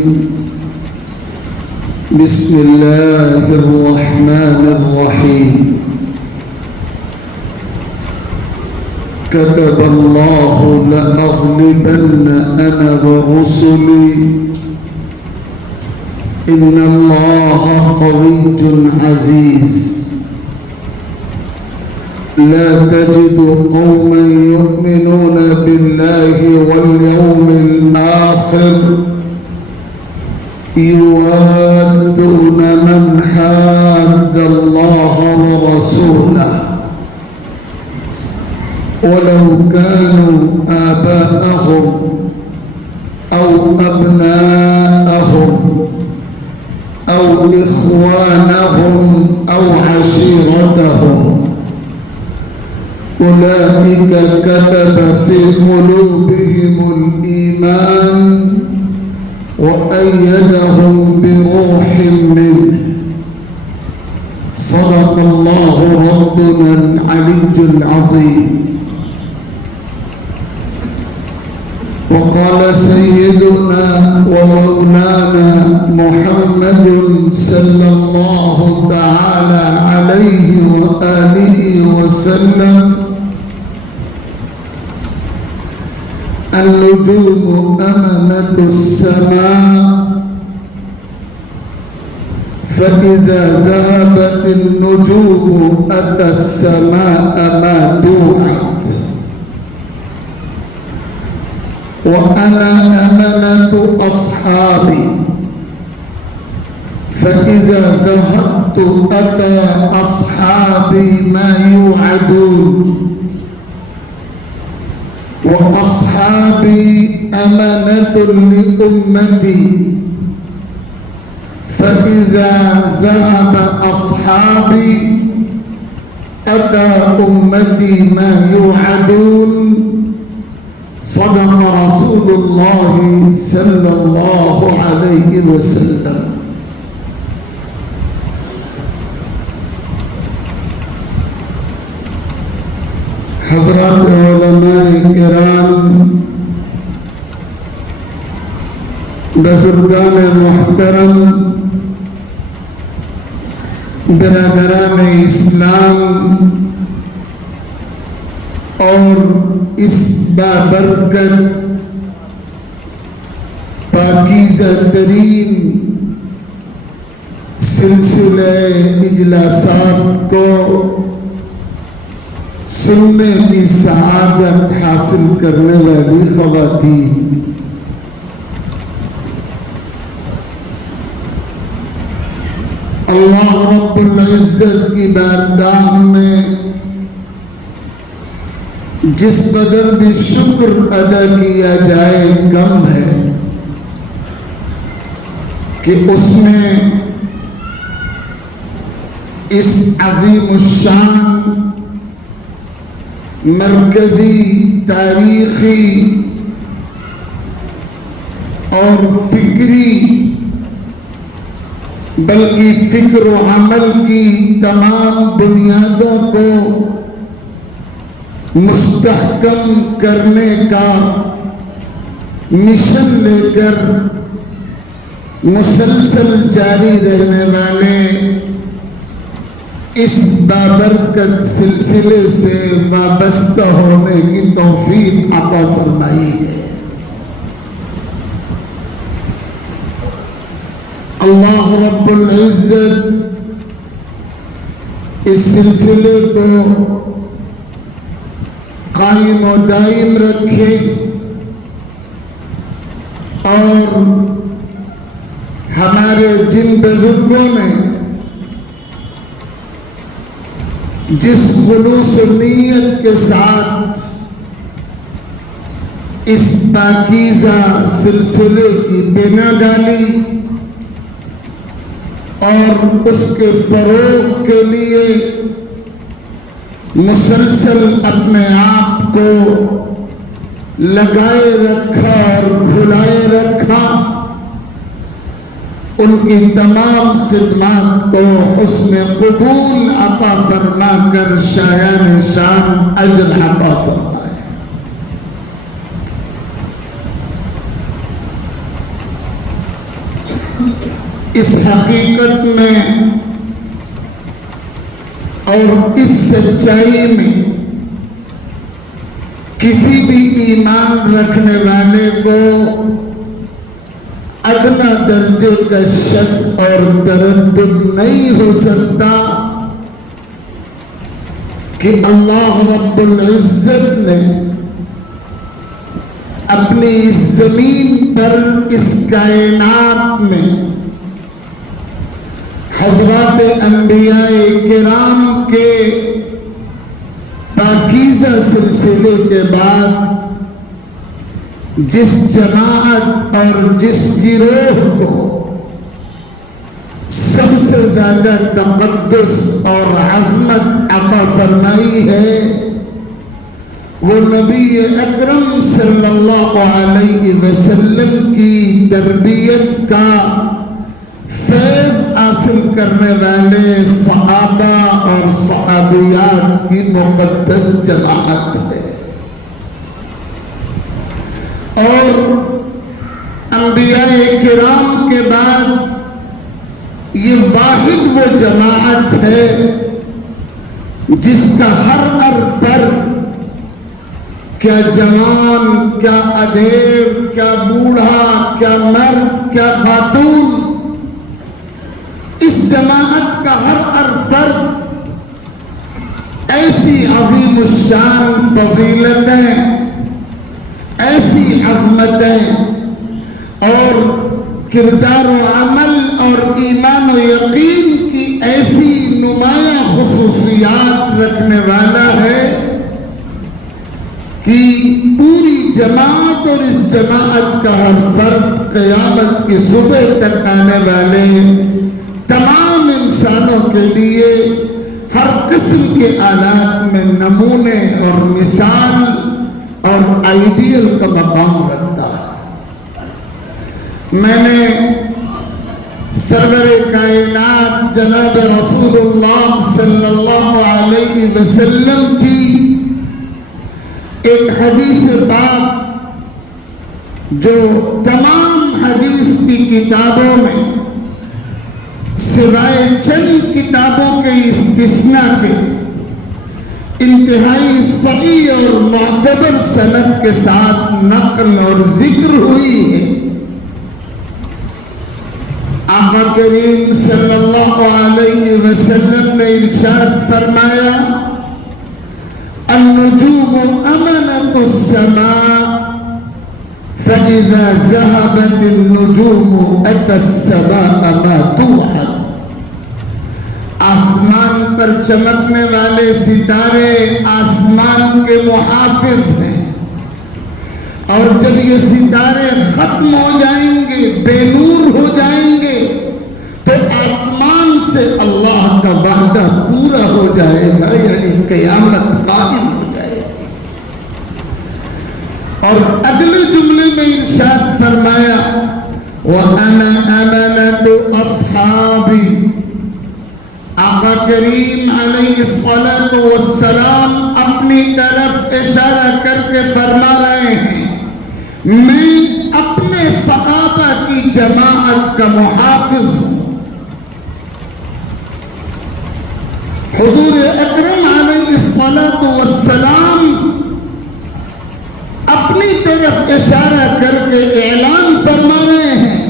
بسم الله الرحمن الرحيم. كتب الله لأغلبن أنا ورسلي إن الله قوي عزيز. لا تجد قوما يؤمنون بالله واليوم الآخر يوادون من حاد الله ورسوله ولو كانوا آباءهم أو أبناءهم أو إخوانهم أو عشيرتهم أولئك كتب في قلوبهم الإيمان وأيدهم بروح منه. صدق الله ربنا العلي العظيم. وقال سيدنا ومولانا محمد صلى الله تعالى عليه وآله وسلم: النجوم أمنة السماء، فإذا ذهبت النجوم أتى السماء ما توعد. وأنا أمنة أصحابي، فإذا ذهبت أتى أصحابي ما يوعدون. وأصحابي أمانة لأمتي، فإذا ذهب أصحابي أتى أمتي ما يوعدون. صدق رسول الله صلى الله عليه وسلم. حضرات علماء کرام، بزرگان محترم، برادران اسلام اور اس بابرکت پاکیزہ ترین سلسلہ اجلاسات کو سننے کی سعادت حاصل کرنے والی خواتین، اللہ رب العزت کی بارگاہ میں جس قدر بھی شکر ادا کیا جائے کم ہے کہ اس میں اس عظیم الشان مرکزی، تاریخی اور فکری، بلکہ فکر و عمل کی تمام بنیادوں کو مستحکم کرنے کا مشن لے کر مسلسل جاری رہنے والے اس بابرکت سلسلے سے وابستہ ہونے کی توفیق عطا فرمائی ہے۔ اللہ رب العزت اس سلسلے کو قائم و دائم رکھے اور ہمارے جن بزرگوں نے جس خلوص نیت کے ساتھ اس پاکیزہ سلسلے کی بنا ڈالی اور اس کے فروغ کے لیے مسلسل اپنے آپ کو لگائے رکھا اور کھلائے رکھا، ان کی تمام خدمات کو حسن قبول عطا فرما کر شایان شان اجر عطا فرمائے۔ اس حقیقت میں اور اس سچائی میں کسی بھی ایمان رکھنے والے کو ادنا درجے کا شک اور تردد نہیں ہو سکتا کہ اللہ رب العزت نے اپنی اس زمین پر، اس کائنات میں حضرات انبیاء کرام کے پاکیزہ سلسلے کے بعد جس جماعت اور جس گروہ کو سب سے زیادہ تقدس اور عظمت عطا فرمائی ہے، وہ نبی اکرم صلی اللہ علیہ وسلم کی تربیت کا فیض حاصل کرنے والے صحابہ اور صحابیات کی مقدس جماعت ہے۔ اور انبیاء کرام کے بعد یہ واحد وہ جماعت ہے جس کا ہر فرد، کیا جوان، کیا ادھیڑ، کیا بوڑھا، کیا مرد، کیا خاتون، اس جماعت کا ہر فرد ایسی عظیم الشان فضیلتیں، ایسی عظمتیں اور کردار و عمل اور ایمان و یقین کی ایسی نمایاں خصوصیات رکھنے والا ہے کہ پوری جماعت اور اس جماعت کا ہر فرد قیامت کی صبح تک آنے والے تمام انسانوں کے لیے ہر قسم کے آلات میں نمونے اور مثال اور آئیڈیل کا مقام رکھتا ہے۔ میں نے سرور کائنات جناب رسول اللہ صلی اللہ علیہ وسلم کی ایک حدیث پاک جو تمام حدیث کی کتابوں میں سوائے چند کتابوں کے استثناء کے انتہائی صحیح اور معتبر سند کے ساتھ نقل اور ذکر ہوئی ہے۔ آقا کریم صلی اللہ علیہ وسلم نے ارشاد فرمایا، النجوم امنۃ السماء فإذا ذهبت النجوم أتى السماء ما توعد۔ آسمان پر چمکنے والے ستارے آسمان کے محافظ ہیں، اور جب یہ ستارے ختم ہو جائیں گے، بے نور ہو جائیں گے، تو آسمان سے اللہ کا وعدہ پورا ہو جائے گا، یعنی قیامت قائم ہو جائے گی۔ اور اگلے جملے میں ارشاد فرمایا، وَأَنَا أَمَنَةُ أَصْحَابِي۔ آقا کریم علیہ الصلاۃ والسلام اپنی طرف اشارہ کر کے فرما رہے ہیں، میں اپنے صحابہ کی جماعت کا محافظ ہوں۔ حضور اکرم علیہ الصلاۃ والسلام اپنی طرف اشارہ کر کے اعلان فرما رہے ہیں،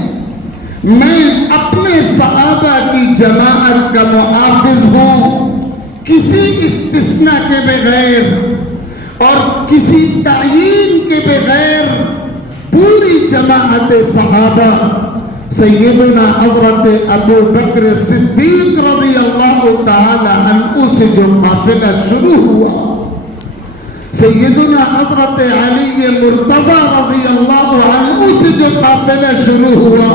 میں اپنے صحابہ کی جماعت کا محافظ ہوں، کسی استثناء کے بغیر اور کسی تعیین کے بغیر پوری جماعت صحابہ سیدنا حضرت ابو بکر صدیق رضی اللہ تعالی عنہ سے جو قافلہ شروع ہوا، سیدنا حضرت علی مرتضی رضی اللہ عنہ سے جو قافلہ شروع ہوا،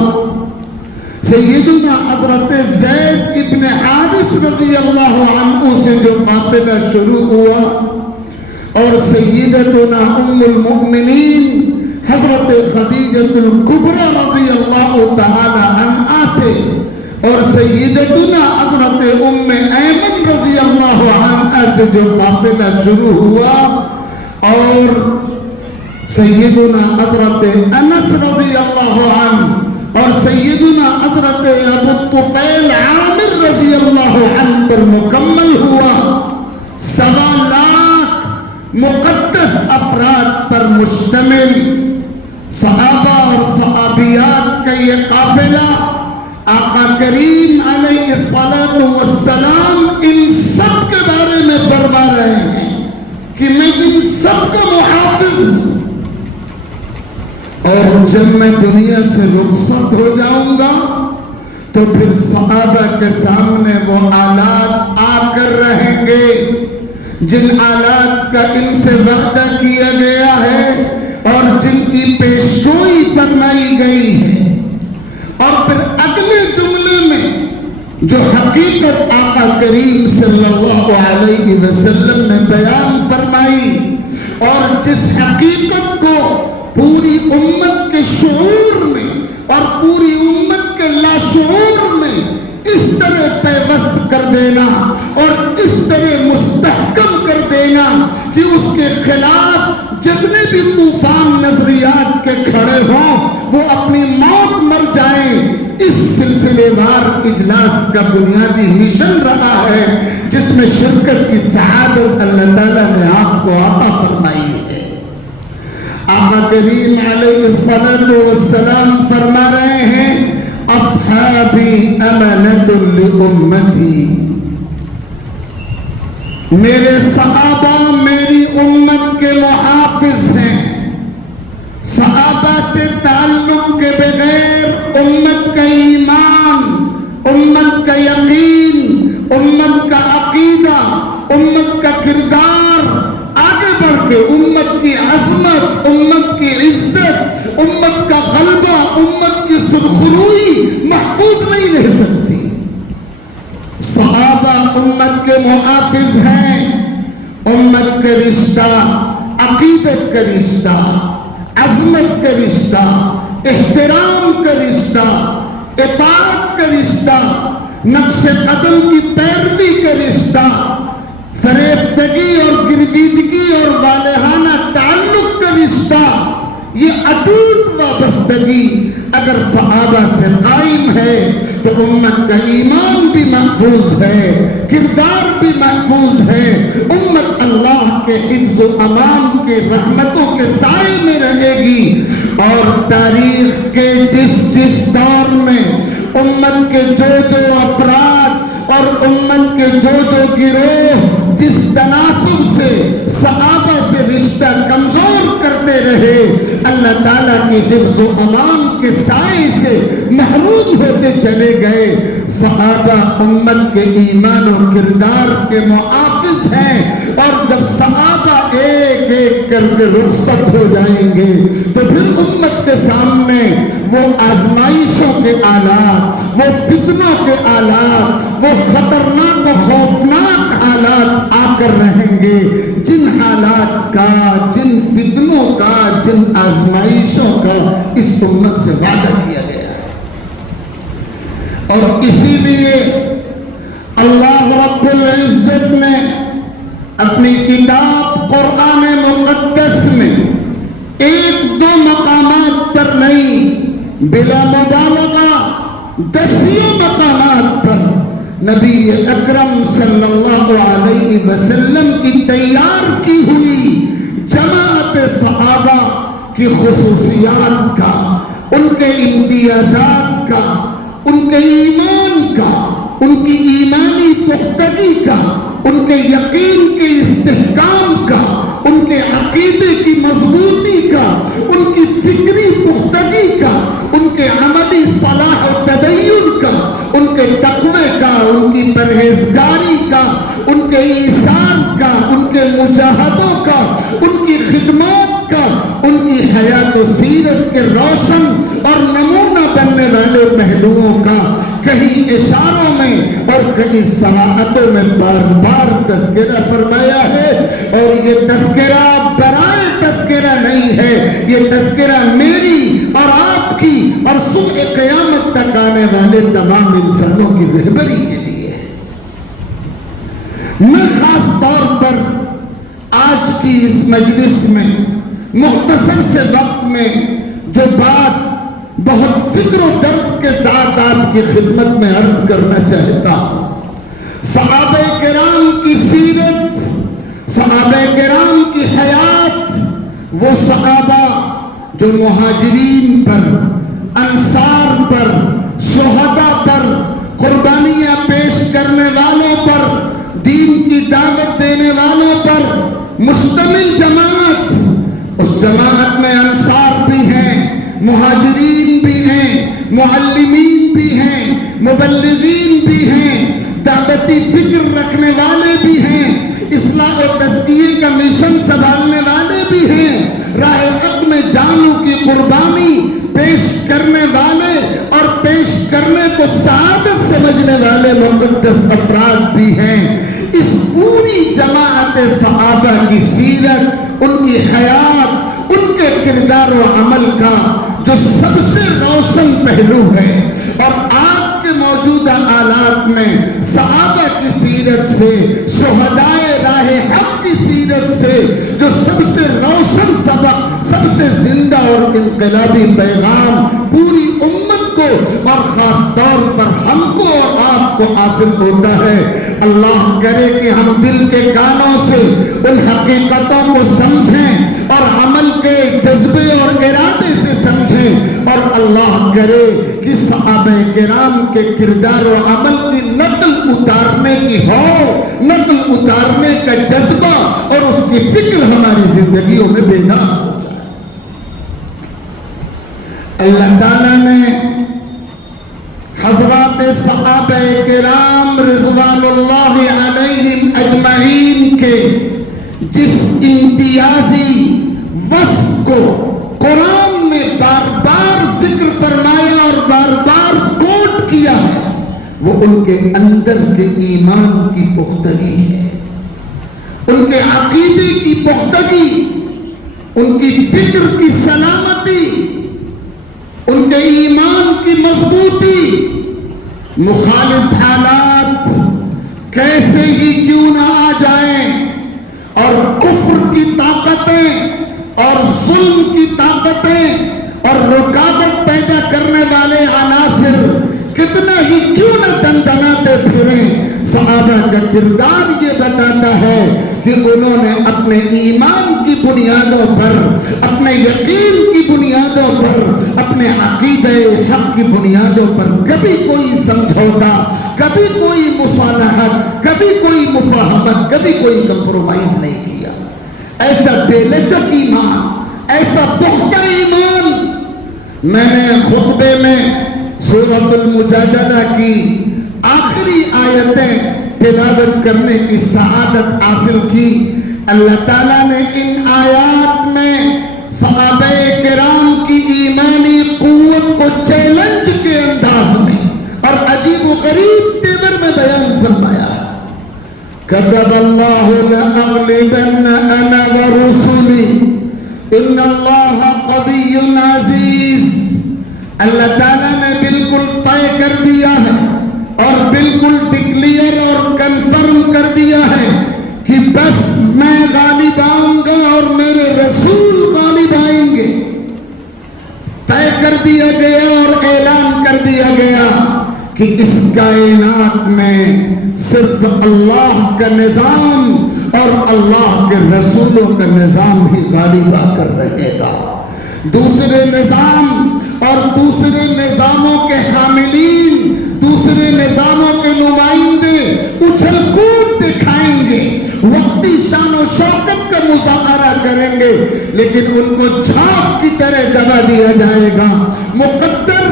سیدنا حضرت زید ابن حارث رضی اللہ عنہ سے جو قافلہ شروع ہوا، اور سیدتنا ام المؤمنین حضرت خدیجۃ الکبریٰ رضی اللہ تعالی عنہا سے، اور سیدتنا حضرت ام ایمن رضی اللہ عنہا سے جو قافلہ شروع ہوا، اور سیدنا حضرت انس رضی اللہ عنہ اور سیدنا حضرت ابو الطفیل عامر رضی اللہ عنہ پر مکمل ہوا، 1.25 لاکھ مقدس افراد پر مشتمل صحابہ اور صحابیات کا یہ قافلہ آقا کریم علیہ السلام ان سب کے بارے میں فرما رہے ہیں کہ میں ان سب کا محافظ ہوں، اور جب میں دنیا سے رخصت ہو جاؤں گا تو پھر صحابہ کے سامنے وہ آلات آ کر رہیں گے جن آلات کا ان سے وعدہ کیا گیا ہے اور جن کی پیشگوئی فرمائی گئی ہے، اور پھر اگلے جملے میں جو حقیقت آقا کریم صلی اللہ علیہ وسلم نے بیان فرمائی، اور جس حقیقت کو پوری امت کے شعور میں اور پوری امت کے لاشعور میں اس طرح پیوست کر دینا اور اس طرح مستحکم کر دینا کہ اس کے خلاف جتنے بھی طوفان نظریات کے کھڑے ہوں وہ اپنی موت مر جائیں، اس سلسلے وار اجلاس کا بنیادی مشن رہا ہے جس میں شرکت کی سعادت اللہ تعالیٰ نے آپ کو عطا فرمائی ہے۔ آقا کریم علیہ السلام فرما رہے ہیں اصحابی امانت لامتی، میرے صحابہ میری امت کے محافظ ہیں، صحابہ سے تعلق کے بغیر امت کا ایمان، امت کا یقین، امت کا عقیدہ، امت کا کردار آگے بڑھ کے امت کی عظمت، امت کی عزت، امت کا غلبہ، امت کی سرخروئی محفوظ نہیں رہ سکتی۔ صحابہ امت کے محافظ ہیں، امت کا رشتہ عقیدت کا رشتہ، عظمت کا رشتہ، احترام کا رشتہ، اطاعت کا رشتہ، نقش قدم کی پیروی کا رشتہ، فریفتگی اور گرویدگی اور والہانہ تعلق کا رشتہ، یہ اٹوٹ وابستگی اگر صحابہ سے قائم ہے تو امت کا ایمان بھی محفوظ ہے، کردار بھی محفوظ ہے، امت اللہ کے حفظ و امان کے رحمتوں کے سائے میں رہے گی، اور تاریخ کے جس دور میں امت کے جو افراد اور امت کے جو گروہ جس تناسب سے صحابہ سے رشتہ کمزور کرتے رہے، اللہ تعالیٰ کی حفظ و امان کے سائے سے محروم ہوتے چلے گئے۔ صحابہ امت کے ایمان و کردار کے محافظ ہیں، اور جب صحابہ ایک ایک کر کے رخصت ہو جائیں گے تو پھر امت کے سامنے وہ آزمائشوں کے آلات، وہ فتنوں کے آلات، وہ خطرناک و خوفناک حالات آ کر رہیں گے جن حالات کا، جن فتنوں کا، جن آزمائشوں کا اس امت سے وعدہ کیا گیا ہے۔ اور اسی لیے اللہ رب العزت نے اپنی کتاب قرآن مقدس میں ایک دو مقامات پر نہیں بلا مبالغہ 10 مقامات پر نبی اکرم صلی اللہ علیہ وسلم کی تیار کی ہوئی جماعت صحابہ کی خصوصیات کا، ان کے امتیازات کا، ان کے ایمان کا، ان کی ایمانی پختگی کا، ان کے یقین کے استحکام کا، ان کے عقیدے کی مضبوطی کا، ان کی فکری پختگی کا، ان کے عملی صلاح و تدین کا، ان کے تقوی کا، ان کی پرہیزگاری کا، ان کے ایثار کا، ان کے مجاہدوں کا، ان کی خدمات کا، ان کی حیات و سیرت کے روشن اور نمونہ بننے والے پہلوؤں کا کہیں اشاروں میں اور کہیں صراحتوں میں بار بار تذکرہ فرمایا ہے۔ اور یہ تذکرہ برائے تذکرہ نہیں ہے، یہ تذکرہ میری اور آپ کی اور صبح قیامت تک آنے والے تمام انسانوں کی رہبری کے لیے ہے۔ میں خاص طور پر آج کی اس مجلس میں مختصر سے وقت میں جو بات بہت فکر و درد کے ساتھ آپ کی خدمت میں عرض کرنا چاہتا ہوں، صحابہ کرام کی سیرت، صحابہ کرام کی حیات، وہ صحابہ جو مہاجرین پر، انصار پر، شہداء پر، قربانیاں پیش کرنے والوں پر، دین کی دعوت دینے والوں پر مشتمل جماعت، اس جماعت میں انصار بھی ہیں، مہاجرین بھی ہیں، معلمین بھی ہیں، مبلغین بھی ہیں، دعوتی فکر رکھنے والے بھی ہیں، اصلاح و تزکیے کا مشن سنبھالنے والے بھی ہیں، راہ حق میں جانوں کی قربانی پیش کرنے والے اور پیش کرنے کو سعادت سمجھنے والے مقدس افراد بھی ہیں۔ اس پوری جماعت صحابہ کی سیرت، ان کی حیات، ان کے کردار و عمل کا جو سب سے روشن پہلو ہے، اور آج کے موجودہ حالات میں صحابہ کی سیرت سے، شہدائے راہ حق کی سیرت سے جو سب سے روشن سبق، سب سے زندہ اور انقلابی پیغام پوری امت کو اور خاص طور پر ہم کو اور آپ کو حاصل ہوتا ہے، اللہ کرے کہ ہم دل کے کانوں سے ان حقیقتوں کو سمجھیں اور عمل کے جذبے اور ارادے سے سمجھیں، اور اللہ کرے کہ صحابہ کرام کے کردار و عمل کی نقل اتارنے کی ہوڑ، نقل اتارنے کا جذبہ اور اس کی فکر ہماری زندگیوں میں بیدار ہو جائے۔ اللہ تعالیٰ نے حضرات صحابہ کرام رضوان اللہ علیہم اجمعین کے جس امتیازی وصف کو قرآن میں بار بار ذکر فرمایا اور بار بار کوٹ کیا ہے، وہ ان کے اندر کے ایمان کی پختگی ہے، ان کے عقیدے کی پختگی، ان کی فکر کی سلامتی، ان کے ایمان کی مضبوطی۔ مخالف حالات کیسے ہی کیوں نہ آ جائیں، اور کفر کی طاقتیں اور ظلم کی طاقتیں اور رکاوٹ پیدا کرنے والے عناصر کتنا ہی کیوں نہ دندناتے پھریں، صحابہ کا کردار یہ بتاتا ہے کہ انہوں نے اپنے ایمان کی بنیادوں پر، اپنے یقین کی بنیادوں پر، اپنے عقیدہ حق کی بنیادوں پر کبھی کوئی سمجھوتا، کبھی کوئی مصالحت، کبھی کوئی مفاہمت، کبھی کوئی کمپرومائز نہیں کیا۔ ایسا بے لچک ایمان، ایسا پختہ ایمان۔ میں نے خطبے میں سورۃ المجادلہ کی آخری آیتیں تلاوت کرنے کی سعادت حاصل کی۔ اللہ تعالیٰ نے ان آیات میں صحابہ کرام کی ایمانی قوت کو چیلنج کے انداز میں اور عجیب و غریب تیور میں بیان فرمایا۔ كتب الله لأغلبن أنا ورسلي إن الله قوي عزيز۔ اللہ تعالیٰ نے بالکل طے کر دیا ہے اور بالکل ڈکلیئر اور کنفرم کر دیا ہے کہ بس میں غالب آؤں گا اور میرے رسول غالب آئیں گے۔ طے کر دیا گیا اور اعلان کر دیا گیا کہ اس کائنات میں صرف اللہ کا نظام اور اللہ کے رسولوں کا نظام ہی غالب آ کر رہے گا۔ دوسرے نظام اور دوسرے نظاموں کے حاملین، دوسرے نظاموں کے نمائندے اچھل کود دکھائیں گے، وقتی شان و شوکت کا مظاہرہ کریں گے، لیکن ان کو جھاگ کی طرح دبا دیا جائے گا۔ مقدر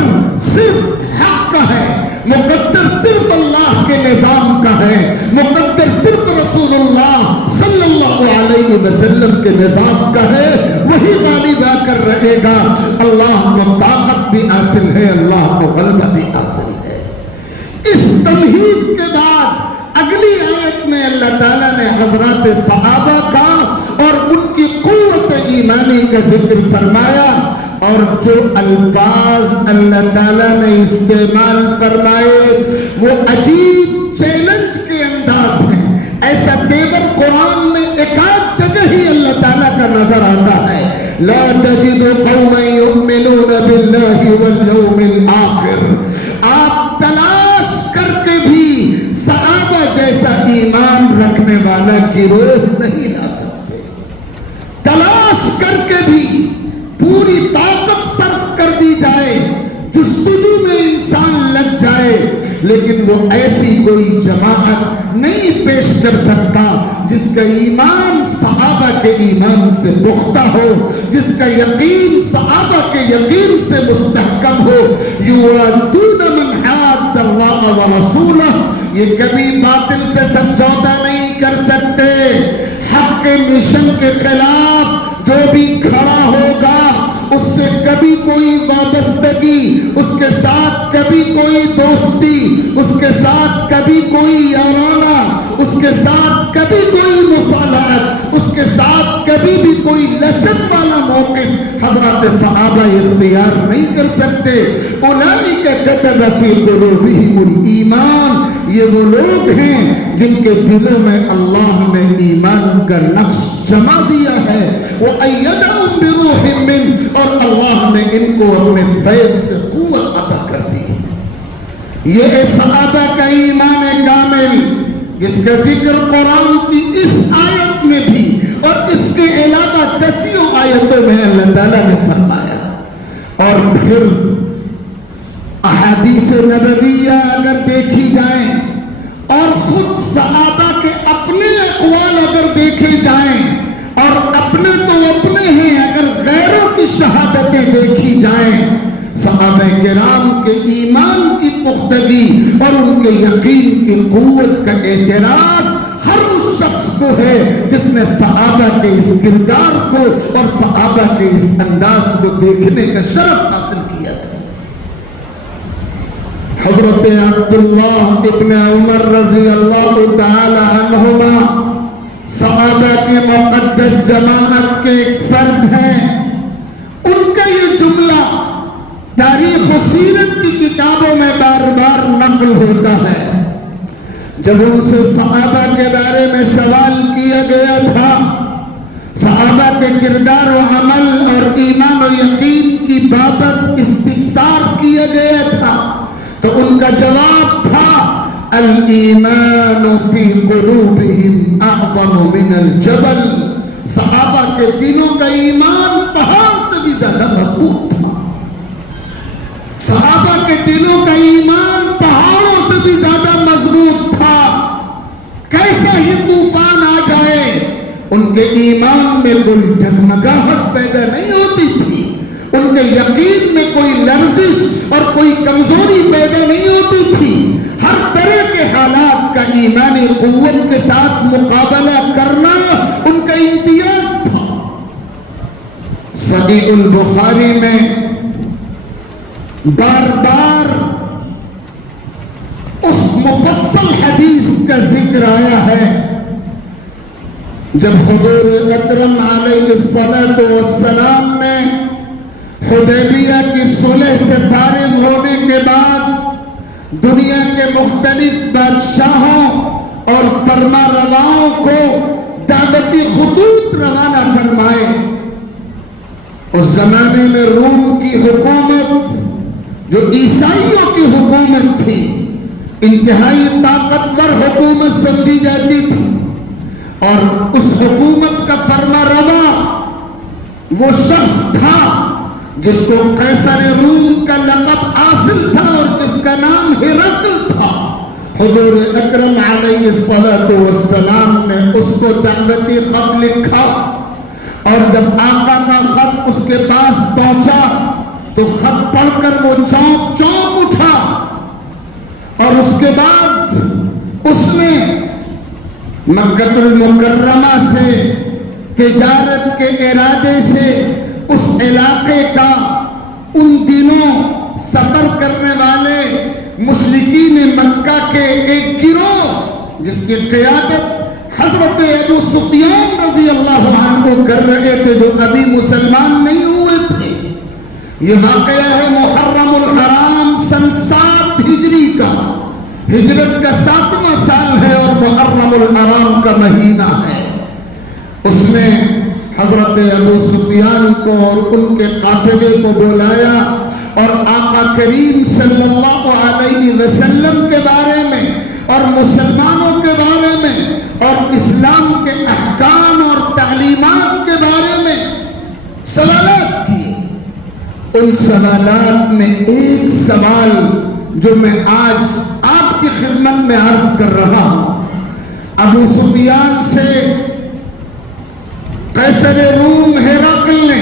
صرف حق کا ہے، مقدر صرف اللہ اللہ کے نظام کا ہے، مقدر صرف رسول اللہ صلی اللہ علیہ وسلم کے نظام کا ہے، وہی غالب آ کر رہے گا۔ اللہ کو طاقت بھی حاصل ہے، اللہ کو غلبہ بھی حاصل ہے۔ اس تمہید کے بعد اگلی آیت میں اللہ تعالیٰ نے حضرات صحابہ کا اور ان کی قوت ایمانی کا ذکر فرمایا، اور جو الفاظ اللہ تعالیٰ نے استعمال فرمائے وہ عجیب چیلنج کے انداز ہیں۔ ایسا تیور قرآن میں ایک آدھ جگہ ہی اللہ تعالیٰ کا نظر آتا ہے، لا تجد قوما یؤمنون باللہ والیوم الآخر۔ آپ تلاش کر کے بھی صحابہ جیسا ایمان رکھنے والا گروہ نہیں لا سکتے، تلاش کر کے بھی پوری طاقت صرف کر دی جائے، جستجو میں انسان لگ جائے، لیکن وہ ایسی کوئی جماعت نہیں پیش کر سکتا جس کا ایمان صحابہ کے ایمان سے پختہ ہو، جس کا یقین صحابہ کے یقین سے مستحکم ہو۔ یوادون من حاد اللہ ورسولہ، یہ کبھی باطل سے سمجھوتا نہیں کر سکتے۔ حق کے مشن کے خلاف جو بھی کھڑا ہوگا اس سے کبھی کوئی وابستگی، اس کے ساتھ کبھی کوئی دوستی، اس کے ساتھ کبھی کوئی یارانہ، اس کے ساتھ کبھی کوئی مصالحت، اس کے ساتھ کبھی بھی کوئی لچک والا موقف حضرات صحابہ اختیار نہیں کر سکتے۔ اولئک کتب فی قلوبہم الایمان، یہ وہ لوگ ہیں جن کے دلوں میں اللہ نے ایمان کا نقش جما دیا ہے، وَأَيَّدَهُمْ بِرُوحٍ مِّنْهُ، اور اللہ نے ان کو اپنے فیض سے قوت عطا کر دی ہے۔ یہ صحابہ کا ایمان کامل جس کا ذکر قرآن کی اس آیت میں بھی اور اس کے علاوہ دسیوں آیتوں میں اللہ تعالیٰ نے فرمایا۔ اور پھر احادیث نبویہ اگر دیکھی جائیں اور خود صحابہ کے اپنے اقوال اگر دیکھے جائیں، اور اپنے تو اپنے ہیں، اگر غیروں کی شہادتیں دیکھی جائیں، صحابہ کرام کے ایمان کی پختگی اور ان کے یقین کی قوت کا اعتراف ہر اس شخص کو ہے جس نے صحابہ کے اس کردار کو اور صحابہ کے اس انداز کو دیکھنے کا شرف حاصل کیا تھا۔ حضرت عبداللہ ابن عمر رضی اللہ تعالی عنہما صحابہ کی مقدس جماعت کے ایک فرد ہیں۔ ان کا یہ جملہ تاریخ و سیرت کی کتابوں میں بار بار نقل ہوتا ہے۔ جب ان سے صحابہ کے بارے میں سوال کیا گیا تھا، صحابہ کے کردار و عمل اور ایمان و یقین کی بابت استفسار کیا گیا تھا، تو ان کا جواب تھا الایمان فی قلوبہم اعظم من الجبل۔ صحابہ کے دلوں کا ایمان پہاڑ سے بھی زیادہ مضبوط تھا، صحابہ کے دلوں کا ایمان پہاڑوں سے بھی زیادہ مضبوط تھا۔ کیسا ہی طوفان آ جائے ان کے ایمان میں کوئی ڈگمگاہٹ پیدا نہیں ہوتی تھی، ان کے یقین میں کوئی لرزش اور کوئی کمزوری پیدا نہیں ہوتی تھی۔ ہر طرح کے حالات کا ایمانی قوت کے ساتھ مقابلہ کرنا ان کا امتیاز تھا۔ صحیح البخاری میں بار بار اس مفصل حدیث کا ذکر آیا ہے جب حضور اکرم علیہ السلام نے حدیبیہ کی صلح سے فارغ ہونے کے بعد دنیا کے مختلف بادشاہوں اور فرما رواؤں کو دعوتی خطوط روانہ فرمائے۔ اس زمانے میں روم کی حکومت جو عیسائیوں کی حکومت تھی، انتہائی طاقتور حکومت سمجھی جاتی تھی، اور اس حکومت کا فرما روا وہ شخص تھا جس کو قیصر روم کا لقب حاصل تھا اور جس کا نام ہرقل تھا۔ حضور اکرم علیہ السلام نے اس کو دعوتی خط لکھا، اور جب آقا کا خط اس کے پاس پہنچا تو خط پڑھ کر وہ چونک چونک اٹھا، اور اس کے بعد مکہ المکرمہ سے تجارت کے ارادے سے اس علاقے کا ان دنوں سفر کرنے والے مشرکین مکہ کے ایک گروہ جس کی قیادت حضرت ابو سفیان رضی اللہ عنہ کر رہے تھے، جو ابھی مسلمان نہیں ہوئے تھے. یہ واقعہ ہے محرم الحرام سن 7 ہجری کا، ہجرت کا 7واں سال ہے اور محرم الحرام کا مہینہ ہے. اس نے حضرت ابو سفیان کو اور ان کے قافلے کو بلایا اور آقا کریم صلی اللہ علیہ وسلم کے بارے میں اور مسلمانوں کے بارے میں اور اسلام کے احکام اور تعلیمات کے بارے میں سوالات کیے. ان سوالات میں ایک سوال جو میں آج آپ کی خدمت میں عرض کر رہا ہوں، ابو سفیان سے قیصر روم ہرقل نے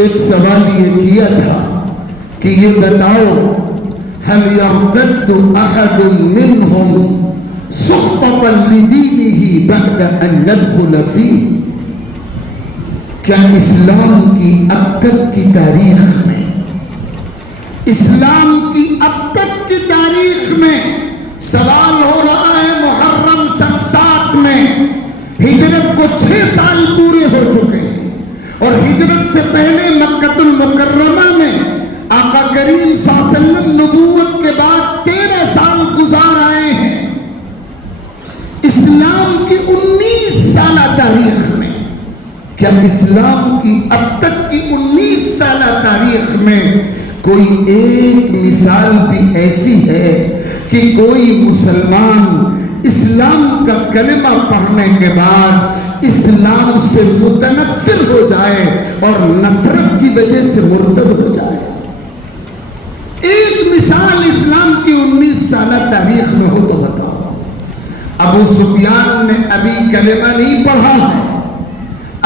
ایک سوال یہ کیا تھا کہ یہ بتاؤ هل يرتد احد منهم سخطا لدينه بعد ان يدخل فيه؟ کیا اسلام کی اب تک کی تاریخ میں، اسلام کی اب تک کی تاریخ میں سوال ہو رہا ہے محرم سن 7 میں، ہجرت کو 6 سال پورے ہو چکے ہیں اور ہجرت سے پہلے مکہ المکرمہ میں آقا کریم صلی اللہ علیہ وسلم نبوت کے بعد 13 سال گزار آئے ہیں. اسلام کی 19 سالہ تاریخ میں، کیا اسلام کی اب تک کی 19 سالہ تاریخ میں کوئی ایک مثال بھی ایسی ہے کہ کوئی مسلمان اسلام کا کلمہ پڑھنے کے بعد اسلام سے متنفر ہو جائے اور نفرت کی وجہ سے مرتد ہو جائے؟ ایک مثال اسلام کی 19 سالہ تاریخ میں ہو تو بتاؤ. ابو سفیان نے ابھی کلمہ نہیں پڑھا ہے،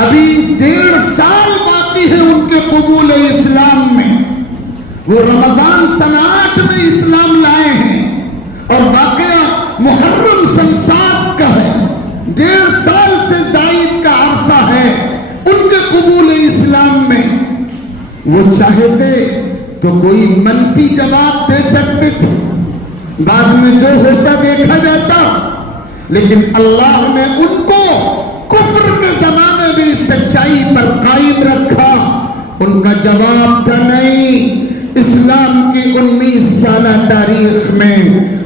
ابھی 1.5 سال باقی ہے ان کے قبول اسلام میں. وہ رمضان سن 8 میں اسلام لائے ہیں اور واقعہ محرم سن 7 کا ہے. 1.5 سال سے زائد کا عرصہ ہے ان کے قبول اسلام میں. وہ چاہتے تو کوئی منفی جواب دے سکتے تھے، بعد میں جو ہوتا دیکھا جاتا، لیکن اللہ نے ان کو کفر کے زمانے میں سچائی پر قائم رکھا. ان کا جواب تھا نہیں. اسلام کی 19 سالہ تاریخ میں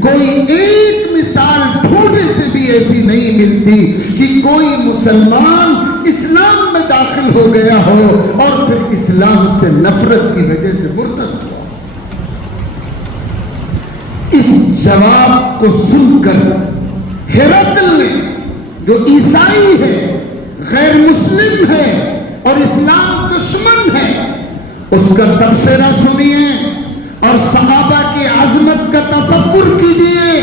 کوئی ایک مثال ڈھونڈنے سے بھی ایسی نہیں ملتی کہ کوئی مسلمان اسلام میں داخل ہو گیا ہو اور پھر اسلام سے نفرت کی وجہ سے مرتد ہوا. اس جواب کو سن کر ہرقل نے، جو عیسائی ہے، غیر مسلم ہے اور اسلام دشمن ہے، اس کا تبصرہ سنیے اور صحابہ کی عظمت کا تصور کیجئے.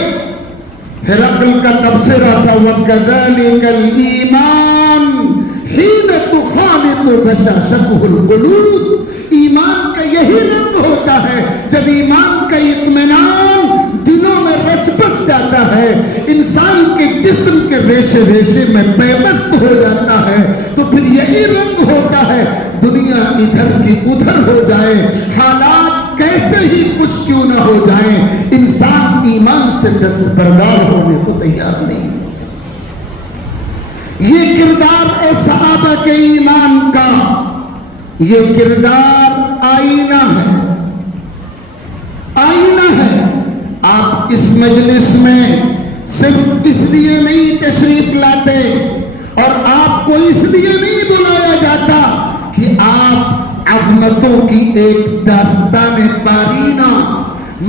ہرقل کا تبصرہ تھا وَكَذَلِكَ الْإِيمَانِ حِينَ تُخَالِطُ بَشَاشَتُهُ الْقُلُوبُ. ایمان کا یہی رنگ ہوتا ہے جب ایمان کا اطمینان دلوں میں رچ بس جاتا ہے، انسان کے جسم کے ریشے ریشے میں پیوست ہو جاتا ہے، تو پھر یہی رنگ ہوتا ہے. دنیا ادھر کی ادھر ہو جائے، حالات کیسے ہی کچھ کیوں نہ ہو جائیں، انسان ایمان سے دستبردار ہونے کو تیار نہیں. یہ کردار اے صحابہ کے ایمان کا، یہ کردار آئینہ ہے، آئینہ ہے. آپ اس مجلس میں صرف اس لیے نہیں تشریف لاتے اور آپ کو اس لیے نہیں بلایا جاتا کہ آپ عظمتوں کی ایک داستان پارینہ،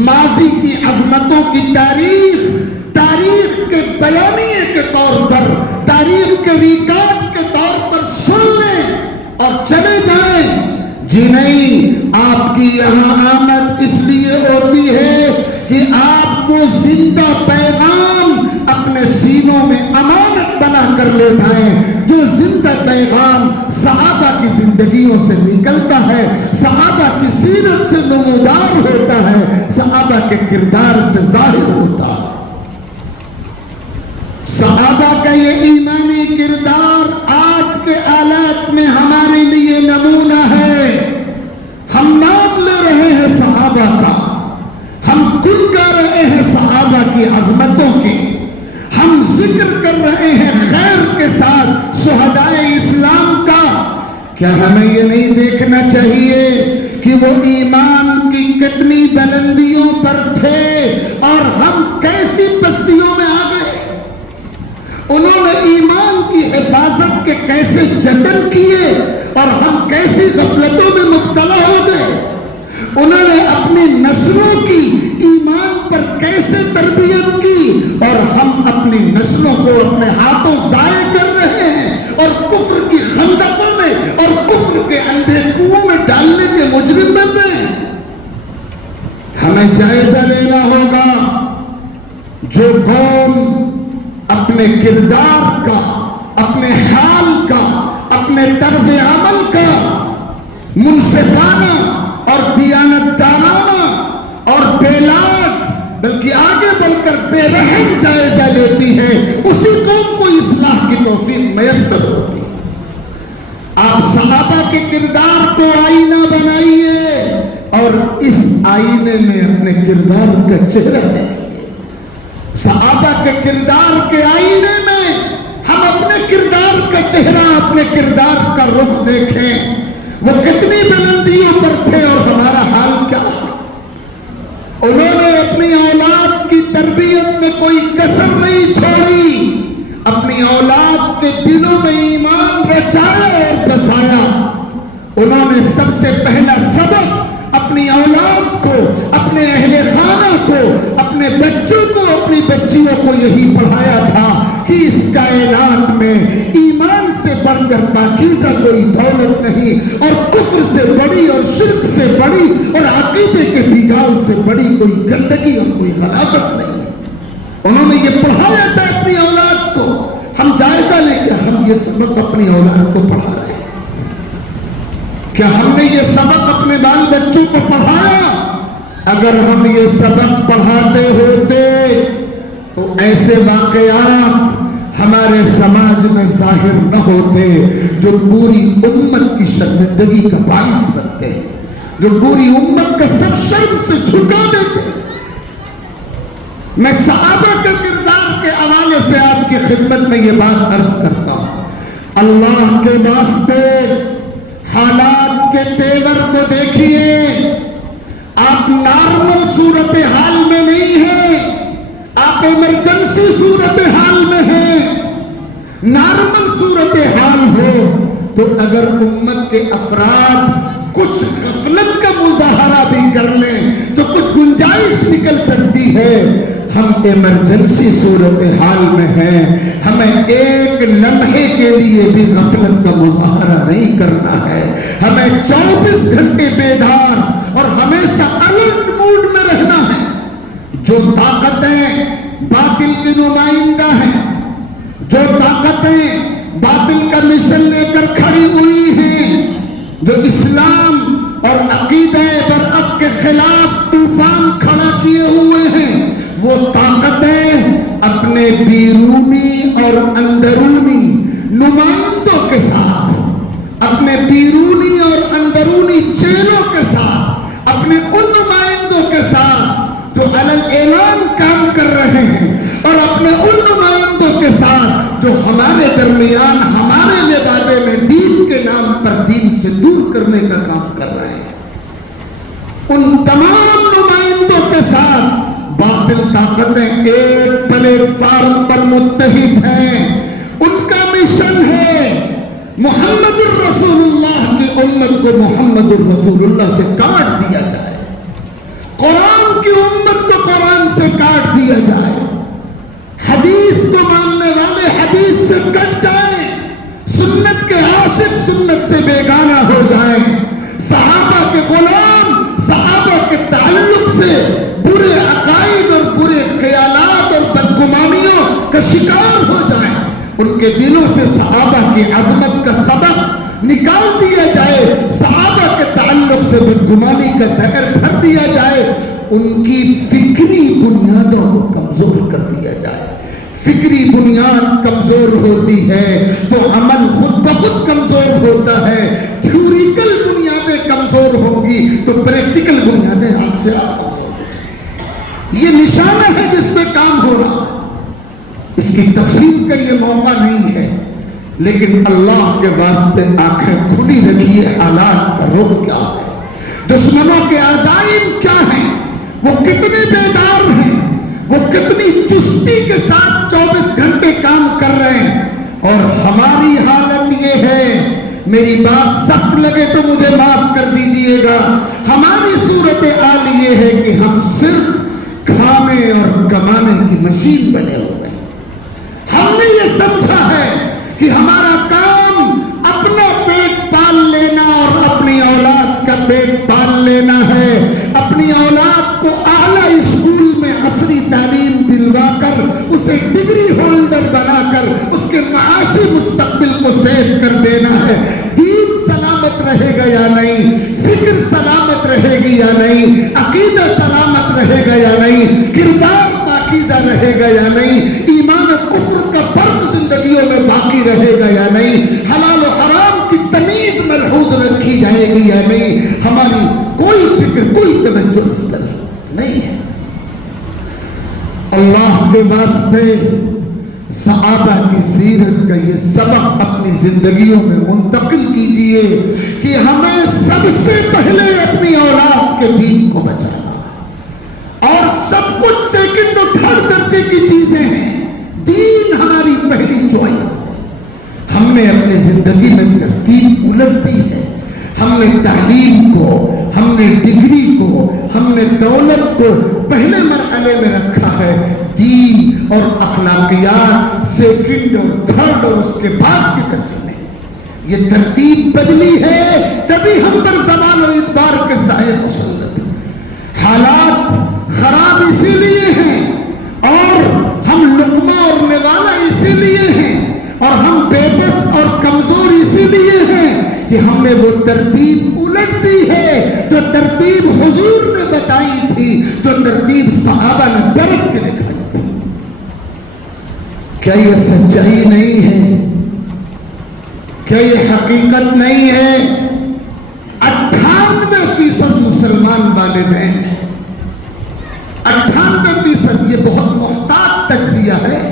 ماضی کی عظمتوں کی تاریخ کے بیانیے کے طور پر، تاریخ کے ریکارڈ کے طور پر سن لیں اور چلے جائیں. جی نہیں، آپ کی یہاں آمد اس لیے ہوتی ہے کہ آپ وہ زندہ پیغام اپنے سینوں میں امانت بنا کر لے جائیں، جو زندہ پیغام صحابہ کی زندگیوں سے نکلتا ہے، صحابہ کی سیرت سے نمودار ہوتا ہے، صحابہ کے کردار سے ظاہر ہوتا ہے. صحابہ کا یہ ایمانی کردار آج کے حالات میں ہمارے لیے نمونہ ہے. ہم نام لے رہے ہیں صحابہ کا، ہم گن گا رہے ہیں صحابہ کی عظمتوں کے، ہم ذکر کر رہے ہیں خیر کے ساتھ شہدائے اسلام کا. کیا ہمیں یہ نہیں دیکھنا چاہیے کہ وہ ایمان کی کتنی بلندیوں پر تھے اور ہم کیسی پستیوں میں آ گئے؟ انہوں نے ایمان کی حفاظت کے کیسے جتن کیے اور ہم کیسی غفلتوں میں مبتلا ہو گئے. انہوں نے اپنی نسلوں کی ایمان پر کیسے تربیت کی اور ہم اپنی نسلوں کو اپنے ہاتھوں ضائع کر رہے ہیں اور کفر کی خندقوں میں اور کفر کے اندھے کنووں میں ڈالنے کے مجرم بن رہے ہیں. ہمیں جائزہ لینا ہوگا. جو قوم اپنے کردار کا، اپنے حال کا، اپنے طرز عمل کا منصفانہ اور دیانتدارانہ اور بے لاگ بلکہ آگے بڑھ کر بے رحم جائزہ لیتی ہے، اسی قوم کو اصلاح کی توفیق میسر ہوتی ہے. آپ صحابہ کے کردار کو آئینہ بنائیے اور اس آئینے میں اپنے کردار کا چہرہ دیکھیے. صحابہ کے کردار کے آئینے میں ہم اپنے کردار کا چہرہ، اپنے کردار کا رخ دیکھیں. وہ کتنی بلندیوں پر تھے اور ہمارا حال کیا ہے. انہوں نے اپنی اولاد کی تربیت میں کوئی کسر نہیں چھوڑی، اپنی اولاد کے دلوں میں ایمان رچایا اور بسایا. انہوں نے سب سے پہلا سبق اپنی اولاد کو، اپنے اہل خانہ کو، اپنے بچوں کو، اپنی بچیوں کو یہی پڑھایا تھا کہ اس کائنات میں ایمان سے بڑھ کر پاکیزہ کوئی دولت نہیں اور کفر سے بڑی اور شرک سے بڑی اور عقیدے کے بگاڑ سے بڑی کوئی گندگی اور کوئی غلاظت نہیں. انہوں نے یہ پڑھایا تھا اپنی اولاد کو. ہم جائزہ لے کے ہم یہ سبق اپنی اولاد کو پڑھا رہے ہیں. کیا ہم نے یہ سبق اپنے بال بچوں کو پڑھایا؟ اگر ہم یہ سبق پڑھاتے ہوتے تو ایسے واقعات ہمارے سماج میں ظاہر نہ ہوتے جو پوری امت کی شرمندگی کا باعث بنتے ہیں، جو پوری امت کا سر شرم سے جھکا دیتے. میں صحابہ کے کردار کے حوالے سے آپ کی خدمت میں یہ بات عرض کرتا ہوں. اللہ کے واسطے حالات کے تیور کو دیکھیے. آپ نارمل صورتحال میں نہیں ہیں، آپ ایمرجنسی صورتحال میں ہیں. نارمل صورتحال ہو تو اگر امت کے افراد کچھ غفلت کا مظاہرہ بھی کر لیں تو کچھ گنجائش نکل سکتی ہے. ہم ایمرجنسی صورتحال میں ہیں، ہمیں ایک لمحے کے لیے بھی غفلت کا مظاہرہ نہیں کرنا ہے. ہمیں 24 گھنٹے بیدار اور ہمیشہ الرٹ موڈ میں رہنا ہے. جو طاقتیں باطل کی نمائندہ ہیں، جو طاقتیں باطل کا مشن لے کر کھڑی ہوئی ہیں، جو اسلام اور عقیدہ برحق کے خلاف طوفان کھڑا کیے ہوئے ہیں، وہ طاقتیں اپنے بیرونی اور اندرونی نمائندوں کے ساتھ، اپنے بیرونی اور اندرونی چیلوں کے ساتھ، اپنے ان نمائندوں کے ساتھ جو علل اعلان کام کر رہے ہیں اور اپنے ان نمائندوں کے ساتھ جو ہمارے درمیان ہمارے لبادے میں دین کے نام پر دین سے دور کرنے کا کام کر رہے ہیں، ان تمام نمائندوں کے ساتھ باطل طاقتیں ایک پلیٹ فارم پر متحد ہیں. ان کا مشن ہے محمد الرسول اللہ کی امت کو محمد الرسول اللہ سے کاٹ دیا جائے، قرآن کی امت کو قرآن سے کاٹ دیا جائے، حدیث کو ماننے والے حدیث سے کٹ جائیں، سنت کے عاشق سنت سے بیگانہ ہو جائیں، صحابہ کے غلام صحابہ کے تعلق سے برے عقائد اور برے خیالات اور بدگمانیوں کا شکار ہو جائیں، ان کے دلوں سے صحابہ کی عظمت کا سبق نکال دیا جائے، صحابہ کے تعلق سے بدگمانی کا زہر بھر دیا جائے، ان کی فکری بنیادوں کو کمزور کر دیا جائے. فکری بنیاد بنیاد کمزور ہوتی ہے تو عمل خود بخود کمزور ہوتا ہے. تھیوریکل بنیادیں کمزور ہوں گی تو پریکٹیکل بنیادیں آپ سے آپ کمزور ہو جائیں. یہ نشانہ ہے جس پہ کام ہو رہا ہے. اس کی تفصیل کا یہ موقع نہیں ہے، لیکن اللہ کے واسطے آنکھیں کھلی رکھیے. حالات کا رخ کیا ہے، دشمنوں کے عزائم کیا ہیں، وہ کتنے بیدار ہیں، وہ کتنی چستی کے ساتھ 24 گھنٹے کام کر رہے ہیں. اور ہماری حالت یہ ہے، میری بات سخت لگے تو مجھے معاف کر دیجئے گا، ہماری صورتحال یہ ہے کہ ہم صرف کھانے اور کمانے کی مشین بنے ہوئے ہیں. ہم نے یہ سمجھا ہے کہ ہمارا کام اپنا پیٹ پال لینا اور اپنی اولاد کا پیٹ پال لینا ہے. اپنی اولاد کو اعلیٰ اسکول میں عصری تعلیم دلوا کر اسے ڈگری ہولڈر بنا کر اس کے معاشی مستقبل کو سیو کر دینا ہے. دین سلامت رہے گا یا نہیں، فکر سلامت رہے گی یا نہیں، عقیدہ سلامت رہے گا یا نہیں، کردار پاکیزہ رہے گا یا نہیں، ایمان و کفر کا فرق زندگیوں میں باقی رہے گا یا نہیں، حلال و حرام کی تمیز ملحوظ رکھی جائے گی یا نہیں، ہماری کوئی فکر کوئی توجہ اس طرف نہیں ہے. اللہ کے واسطے صحابہ کی سیرت کا یہ سبق اپنی زندگیوں میں منتقل کیجئے کہ ہمیں سب سے پہلے اپنی اولاد کے دین کو بچانا ہے، اور سب کچھ سیکنڈ اور تھرڈ درجے کی چیزیں ہیں. دین ہماری پہلی چوائس ہے. ہم نے اپنی زندگی میں ترتیب الٹ دی ہے. ہم نے تعلیم کو، ہم نے ڈگری کو، ہم نے دولت کو پہلے مرحلے میں رکھا ہے. دین اور اخلاقیات سیکنڈ اور تھرڈ اور اس کے بعد کے درجے میں ہے. یہ ترتیب بدلی ہے تبھی ہم پر زوال و ادبار کے سائے مسلط. حالات خراب اسی لیے ہیں اور ہم لقمہ اور نوالا اسی لیے ہیں اور ہم بے بس اور کمزور اسی لیے ہیں کہ ہم نے وہ ترتیب الٹ دی ہے جو ترتیب حضور نے بتائی تھی، جو ترتیب صحابہ نے برت کے دکھائی تھی. کیا یہ سچائی نہیں ہے؟ کیا یہ حقیقت نہیں ہے؟ 98% مسلمان والدین، 98%، یہ بہت محتاط تجزیہ ہے.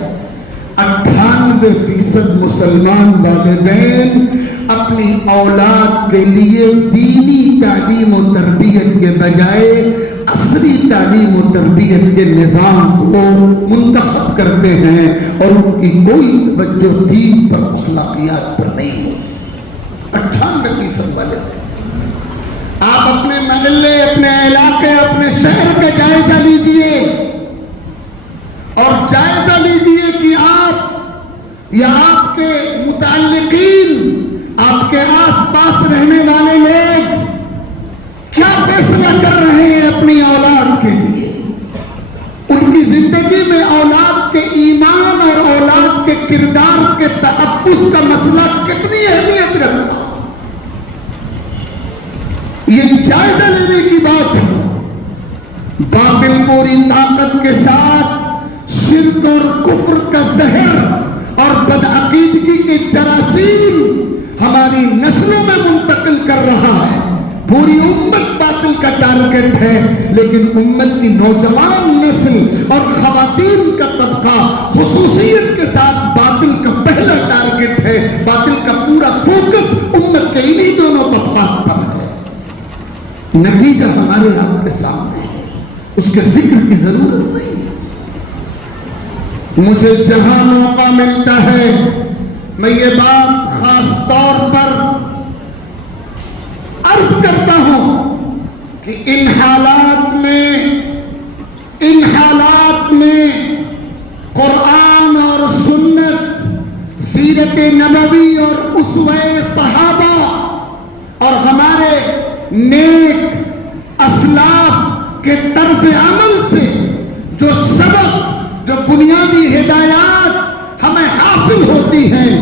98% مسلمان والدین اپنی اولاد کے لیے دینی تعلیم و تربیت کے بجائے عصری تعلیم و تربیت کے نظام کو منتخب کرتے ہیں اور ان کی کوئی توجہ دین پر، اخلاقیات پر نہیں ہوتی. 98% والدین. آپ اپنے محلے، اپنے علاقے، اپنے شہر کا جائزہ لیجئے اور جائزہ لیجئے کہ آپ یا آپ کے متعلقین، آپ کے آس پاس رہنے والے لوگ کیا فیصلہ کر رہے ہیں اپنی اولاد کے لیے. ان کی زندگی میں اولاد کے ایمان اور اولاد کے کردار کے تحفظ کا مسئلہ کتنی اہمیت رکھتا. یہ جائزہ لینے کی بات ہے. باطل پوری طاقت کے ساتھ شرک اور کفر کا زہر اور بدعقیدگی کے جراثیم ہماری نسلوں میں منتقل کر رہا ہے. پوری امت باطل کا ٹارگٹ ہے، لیکن امت کی نوجوان نسل اور خواتین کا طبقہ خصوصیت کے ساتھ باطل کا پہلا ٹارگٹ ہے. باطل کا پورا فوکس امت کے انہی دونوں طبقات پر ہے. نتیجہ ہمارے آپ کے سامنے ہے، اس کے ذکر کی ضرورت نہیں ہے. مجھے جہاں موقع ملتا ہے میں یہ بات خاص طور پر عرض کرتا ہوں کہ ان حالات میں قرآن اور سنت، سیرت نبوی اور اسوہ صحابہ اور ہمارے نیک اسلاف کے طرز عمل سے جو سبق، جو بنیادی ہدایات ہمیں حاصل ہوتی ہیں،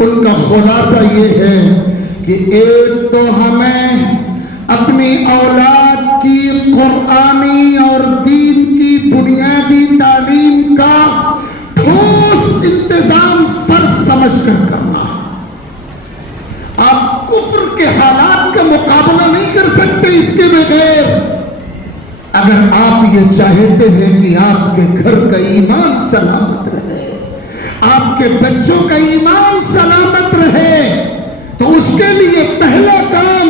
ان کا خلاصہ یہ ہے کہ ایک تو ہمیں اپنی اولاد کی قرآنی اور دین کی بنیادی تعلیم کا ٹھوس انتظام کرنا ہے. آپ کفر کے حالات کا مقابلہ نہیں کر سکتے اس کے بغیر. اگر آپ یہ چاہتے ہیں کہ آپ کے گھر کا ایمان سلامت رہے, آپ کے بچوں کا ایمان سلامت رہے, تو اس کے لیے پہلا کام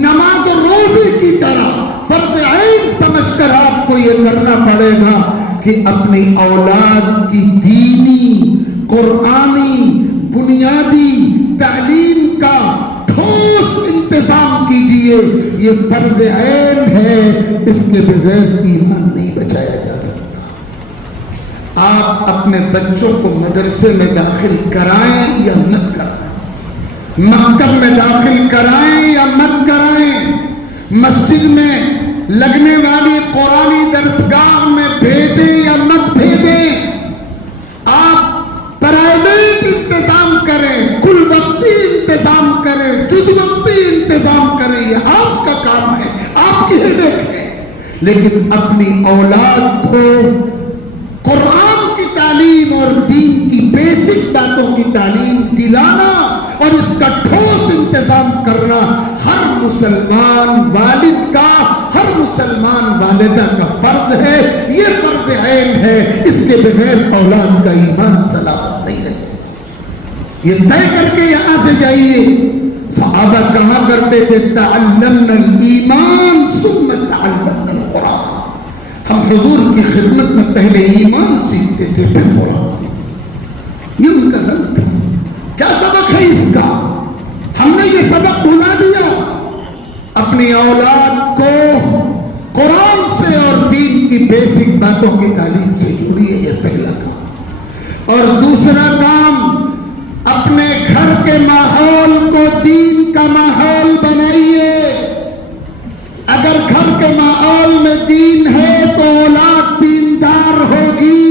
نماز و روزے کی طرح فرض عین سمجھ کر آپ کو یہ کرنا پڑے گا کہ اپنی اولاد کی دینی, قرآنی, بنیادی تعلیم کا ٹھوس انتظام کیجئے. یہ فرض عین ہے, اس کے بغیر ایمان نہیں بچایا جا سکتا. آپ اپنے بچوں کو مدرسے میں داخل کرائیں یا مت کرائیں, مکتب میں داخل کرائیں یا مت کرائیں, مسجد میں لگنے والی قرآنی درسگاہ میں بھیجیں یا مت بھیجیں, آپ پرائیویٹ انتظام کریں, کل وقتی انتظام کریں, جز وقتی انتظام کریں, یہ آپ کا کام ہے, آپ کی ہیڈیک ہے. لیکن اپنی اولاد کو قرآن کی تعلیم اور دین کی بیسک باتوں کی تعلیم دلانا اور اس کا ٹھوس انتظام کرنا ہر مسلمان والد کا, ہر مسلمان والدہ کا فرض ہے. یہ فرض عین ہے, اس کے بغیر اولاد کا ایمان سلامت نہیں رہے گا. یہ طے کر کے یہاں سے جائیے. صحابہ کہا کرتے تھے تعلمنا الایمان ثم تعلمنا القرآن. ہم حضور کی خدمت میں پہلے ایمان سیکھتے تھے پھر قرآن سیکھتے تھے. یہ ان کا لن تھا. کیا سبق ہے اس کا؟ ہم نے یہ سبق بھلا دیا. اپنی اولاد کو قرآن سے اور دین کی بیسک باتوں کی تعلیم سے جوڑیے, یہ پہلا کام. اور دوسرا کام, اپنے گھر کے ماحول کو دین کا ماحول بنائیے. اگر گھر کے ماحول میں دین ہے تو اولاد دیندار ہوگی.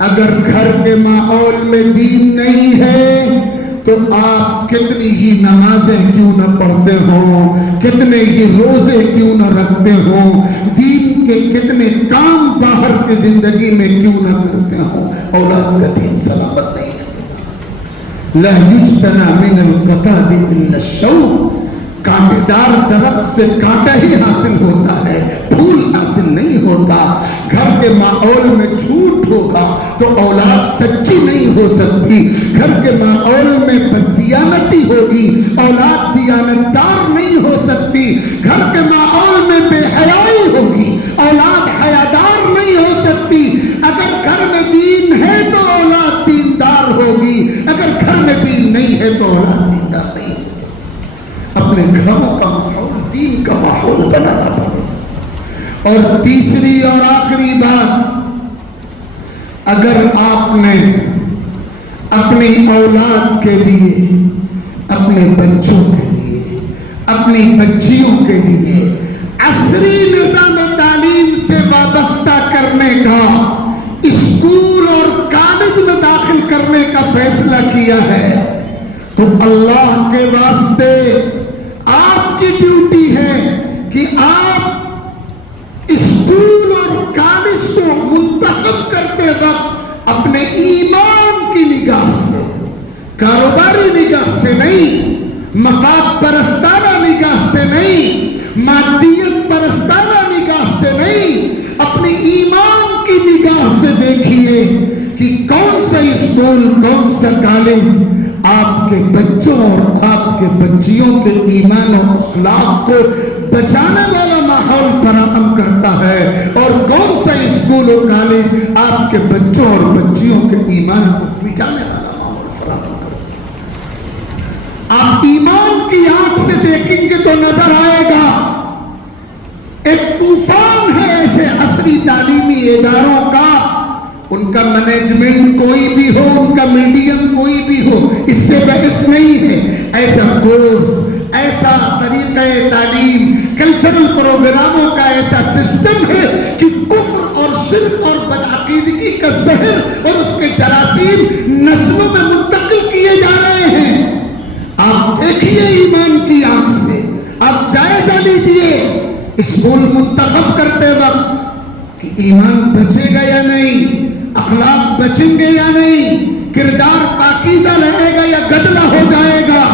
اگر گھر کے ماحول میں دین نہیں ہے تو آپ کتنی ہی نمازیں کیوں نہ پڑھتے ہوں, کتنے ہی روزے کیوں نہ رکھتے ہوں, دین کے کتنے کام باہر کی زندگی میں کیوں نہ کرتے ہوں, اولاد کا دین سلامت نہیں رہے گا. لا یجتنی من القطاد الا الشوک. کانٹے دار درخت سے کانٹا ہی حاصل ہوتا ہے, پھول حاصل نہیں ہوتا. گھر کے ماحول میں جھوٹ ہوگا تو اولاد سچی نہیں ہو سکتی. گھر کے ماحول میں بددیانتی ہوگی, اولاد دیانتدار نہیں ہو سکتی. گھر کے ماحول میں بے حیائی ہوگی, اولاد حیادار نہیں ہو سکتی. اگر گھر میں دین ہے تو اولاد دیندار ہوگی, اگر گھر میں دین نہیں ہے تو اولاد دیندار نہیں ہوگی. اپنے گھروں کا ماحول دین کا ماحول بنانا پڑے. اور تیسری اور آخری بات, اگر آپ نے اپنی اولاد کے لیے, اپنے بچوں کے لیے, اپنی بچیوں کے لیے عصری نظام تعلیم سے وابستہ کرنے کا, اسکول اور کالج میں داخل کرنے کا فیصلہ کیا ہے, تو اللہ کے واسطے آپ کی ڈیوٹی ہے کہ آپ اسکول اور کالج کو منتخب کرتے وقت اپنے ایمان کی نگاہ سے, کاروباری نگاہ سے نہیں, مفاد پرستانہ نگاہ سے نہیں, مادیت پرستانہ نگاہ سے نہیں, اپنے ایمان کی نگاہ سے دیکھیے کہ کون سا اسکول, کون سا کالج آپ کے بچوں اور آپ کے بچیوں کے ایمان و اخلاق کو بچانے والا ماحول فراہم کرتا ہے, اور کون سا اسکول و کالج آپ کے بچوں اور بچیوں کے ایمان کو مٹانے والا ماحول فراہم کرتا ہے. آپ ایمان کی آنکھ سے دیکھیں گے تو نظر آئے گا ایک طوفان ہے ایسے عصری تعلیمی اداروں کا. ان کا مینجمنٹ کوئی بھی ہو, ان کا میڈیم کوئی بھی ہو, اس سے بحث نہیں ہے. ایسا کورس, ایسا طریقہ تعلیم, کلچرل پروگراموں کا ایسا سسٹم ہے کہ کفر اور شرک اور بدعقیدگی کا زہر اور اس کے جراثیم نسلوں میں منتقل کیے جا رہے ہیں. آپ دیکھیے ایمان کی آنکھ سے, آپ جائزہ لیجئے اسکول منتخب کرتے وقت کہ ایمان بچے گا یا نہیں, اخلاق بچیں گے یا نہیں, کردار پاکیزہ رہے گا یا گدلا ہو جائے گا؟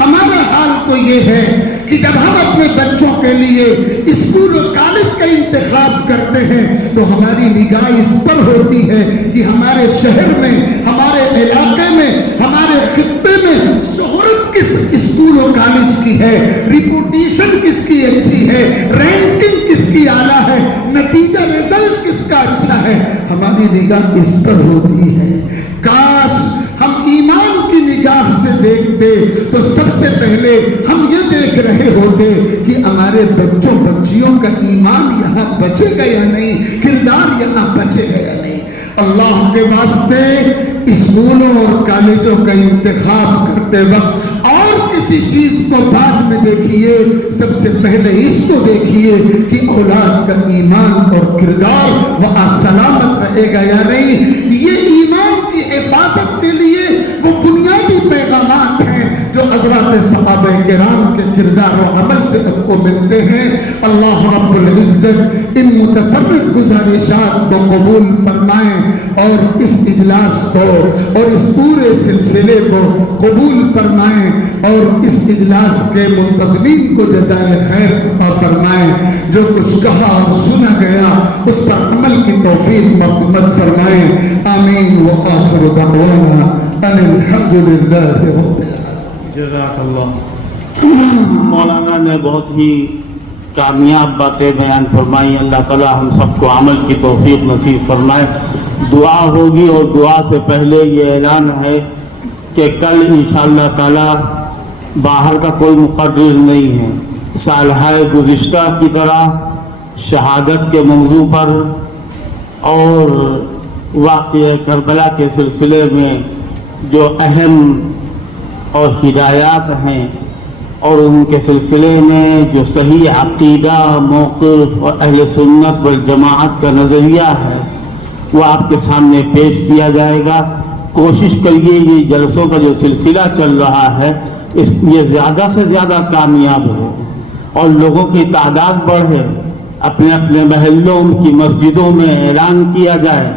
ہمارا حال تو یہ ہے کہ جب ہم اپنے بچوں کے لیے اسکول اور کالج کا انتخاب کرتے ہیں تو ہماری نگاہ اس پر ہوتی ہے کہ ہمارے شہر میں، ہمارے علاقے میں، ہمارے خطے میں شہرت کس اسکول اور کالج کی ہے، ریپوٹیشن کس کی اچھی ہے، رینکنگ کس کی اعلیٰ ہے، نتیجہ رزلٹ کس کا اچھا ہے، ہماری نگاہ اس پر ہوتی ہے۔ کاش ہم ایمان کی نگاہ سے دیکھتے تو سب سے پہلے ہم یہ دیکھ رہے ہوتے کہ ہمارے بچوں بچیوں کا ایمان یہاں بچے گا یا نہیں، کردار یہاں بچے گا یا نہیں۔ اللہ کے واسطے اسکولوں اور کالجوں کا انتخاب کرتے وقت اور کسی چیز کو بعد میں دیکھیے، سب سے پہلے اس کو دیکھیے کہ اولاد کا ایمان اور کردار وہاں سلامت رہے گا یا نہیں۔ یہ ایمان کی حفاظت کے لیے وہ بنیادی پیغامات ہیں جو حضرات صحابہ کرام کے کردار و عمل سے ہم کو ملتے ہیں۔ اللہ رب العزت ان متفرق گزارشات کو قبول فرمائیں اور اس اجلاس کو اور اس پورے سلسلے کو قبول فرمائیں اور اس اجلاس کے منتظمین کو جزائے خیر عطا فرمائیں۔ جو کچھ کہا اور سنا گیا اس پر عمل کی توفیق مرتبط فرمائیں۔ آمین وآخر دعوانا ان الحمد للہ رب العالمین۔ جزاک اللہ۔ مولانا نے بہت ہی کامیاب باتیں بیان فرمائی، اللہ تعالی ہم سب کو عمل کی توفیق نصیب فرمائے۔ دعا ہوگی اور دعا سے پہلے یہ اعلان ہے کہ کل انشاءاللہ تعالی باہر کا کوئی مقرر نہیں ہے، سالہائے گزشتہ کی طرح شہادت کے موضوع پر اور واقعہ کربلا کے سلسلے میں جو اہم اور ہدایات ہیں اور ان کے سلسلے میں جو صحیح عقیدہ، موقف اور اہل سنت والجماعت کا نظریہ ہے وہ آپ کے سامنے پیش کیا جائے گا۔ کوشش کریے یہ جلسوں کا جو سلسلہ چل رہا ہے یہ زیادہ سے زیادہ کامیاب ہو اور لوگوں کی تعداد بڑھے، اپنے اپنے محلوں کی مسجدوں میں اعلان کیا جائے۔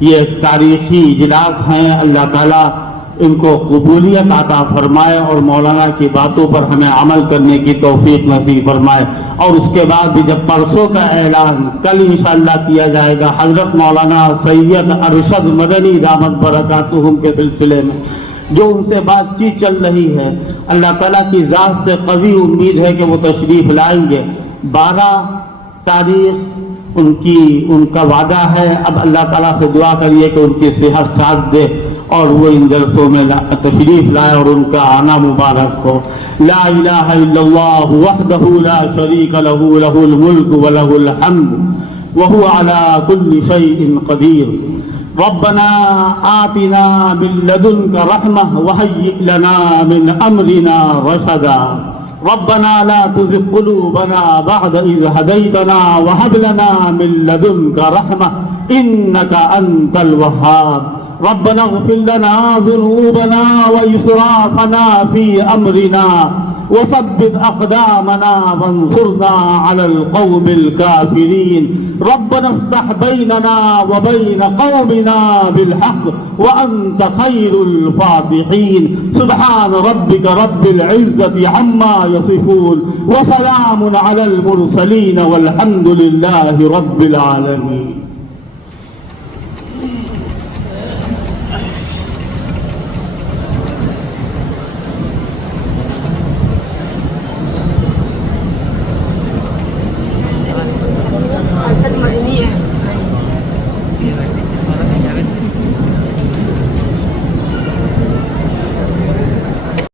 یہ ایک تاریخی اجلاس ہیں، اللہ تعالیٰ ان کو قبولیت عطا فرمائے اور مولانا کی باتوں پر ہمیں عمل کرنے کی توفیق نصیب فرمائے۔ اور اس کے بعد بھی جب پرسوں کا اعلان کل انشاءاللہ کیا جائے گا حضرت مولانا سید ارشد مدنی دامت برکاتہم کے سلسلے میں جو ان سے بات چیت چل رہی ہے، اللہ تعالیٰ کی ذات سے قوی امید ہے کہ وہ تشریف لائیں گے۔ 12 تاریخ ان کا وعدہ ہے۔ اب اللہ تعالیٰ سے دعا کریے کہ ان کی صحت ساتھ دے اور وہ ان جلسوں میں تشریف لائے اور ان کا آنا مبارک ہو۔ لا الہ الا اللہ وحدہ لا شریک لہ لہ الملک ولہ الحمد وہو علی کل شیء قدیر۔ ربنا آتنا من لدنک رحمہ وہیئ لنا من امرنا رشدا۔ ربنا لا تزغ قلوبنا بعد إذ هديتنا وهب لنا من لدنك رحمة إنك أنت الوهاب۔ ربنا اغفر لنا ذنوبنا وإسرافنا في أمرنا وثبت أقدامنا وانصرنا على القوم الكافرين۔ ربنا افتح بيننا وبين قومنا بالحق وأنت خير الفاتحين۔ سبحان ربك رب العزة عما يصفون وسلام على المرسلين والحمد لله رب العالمين۔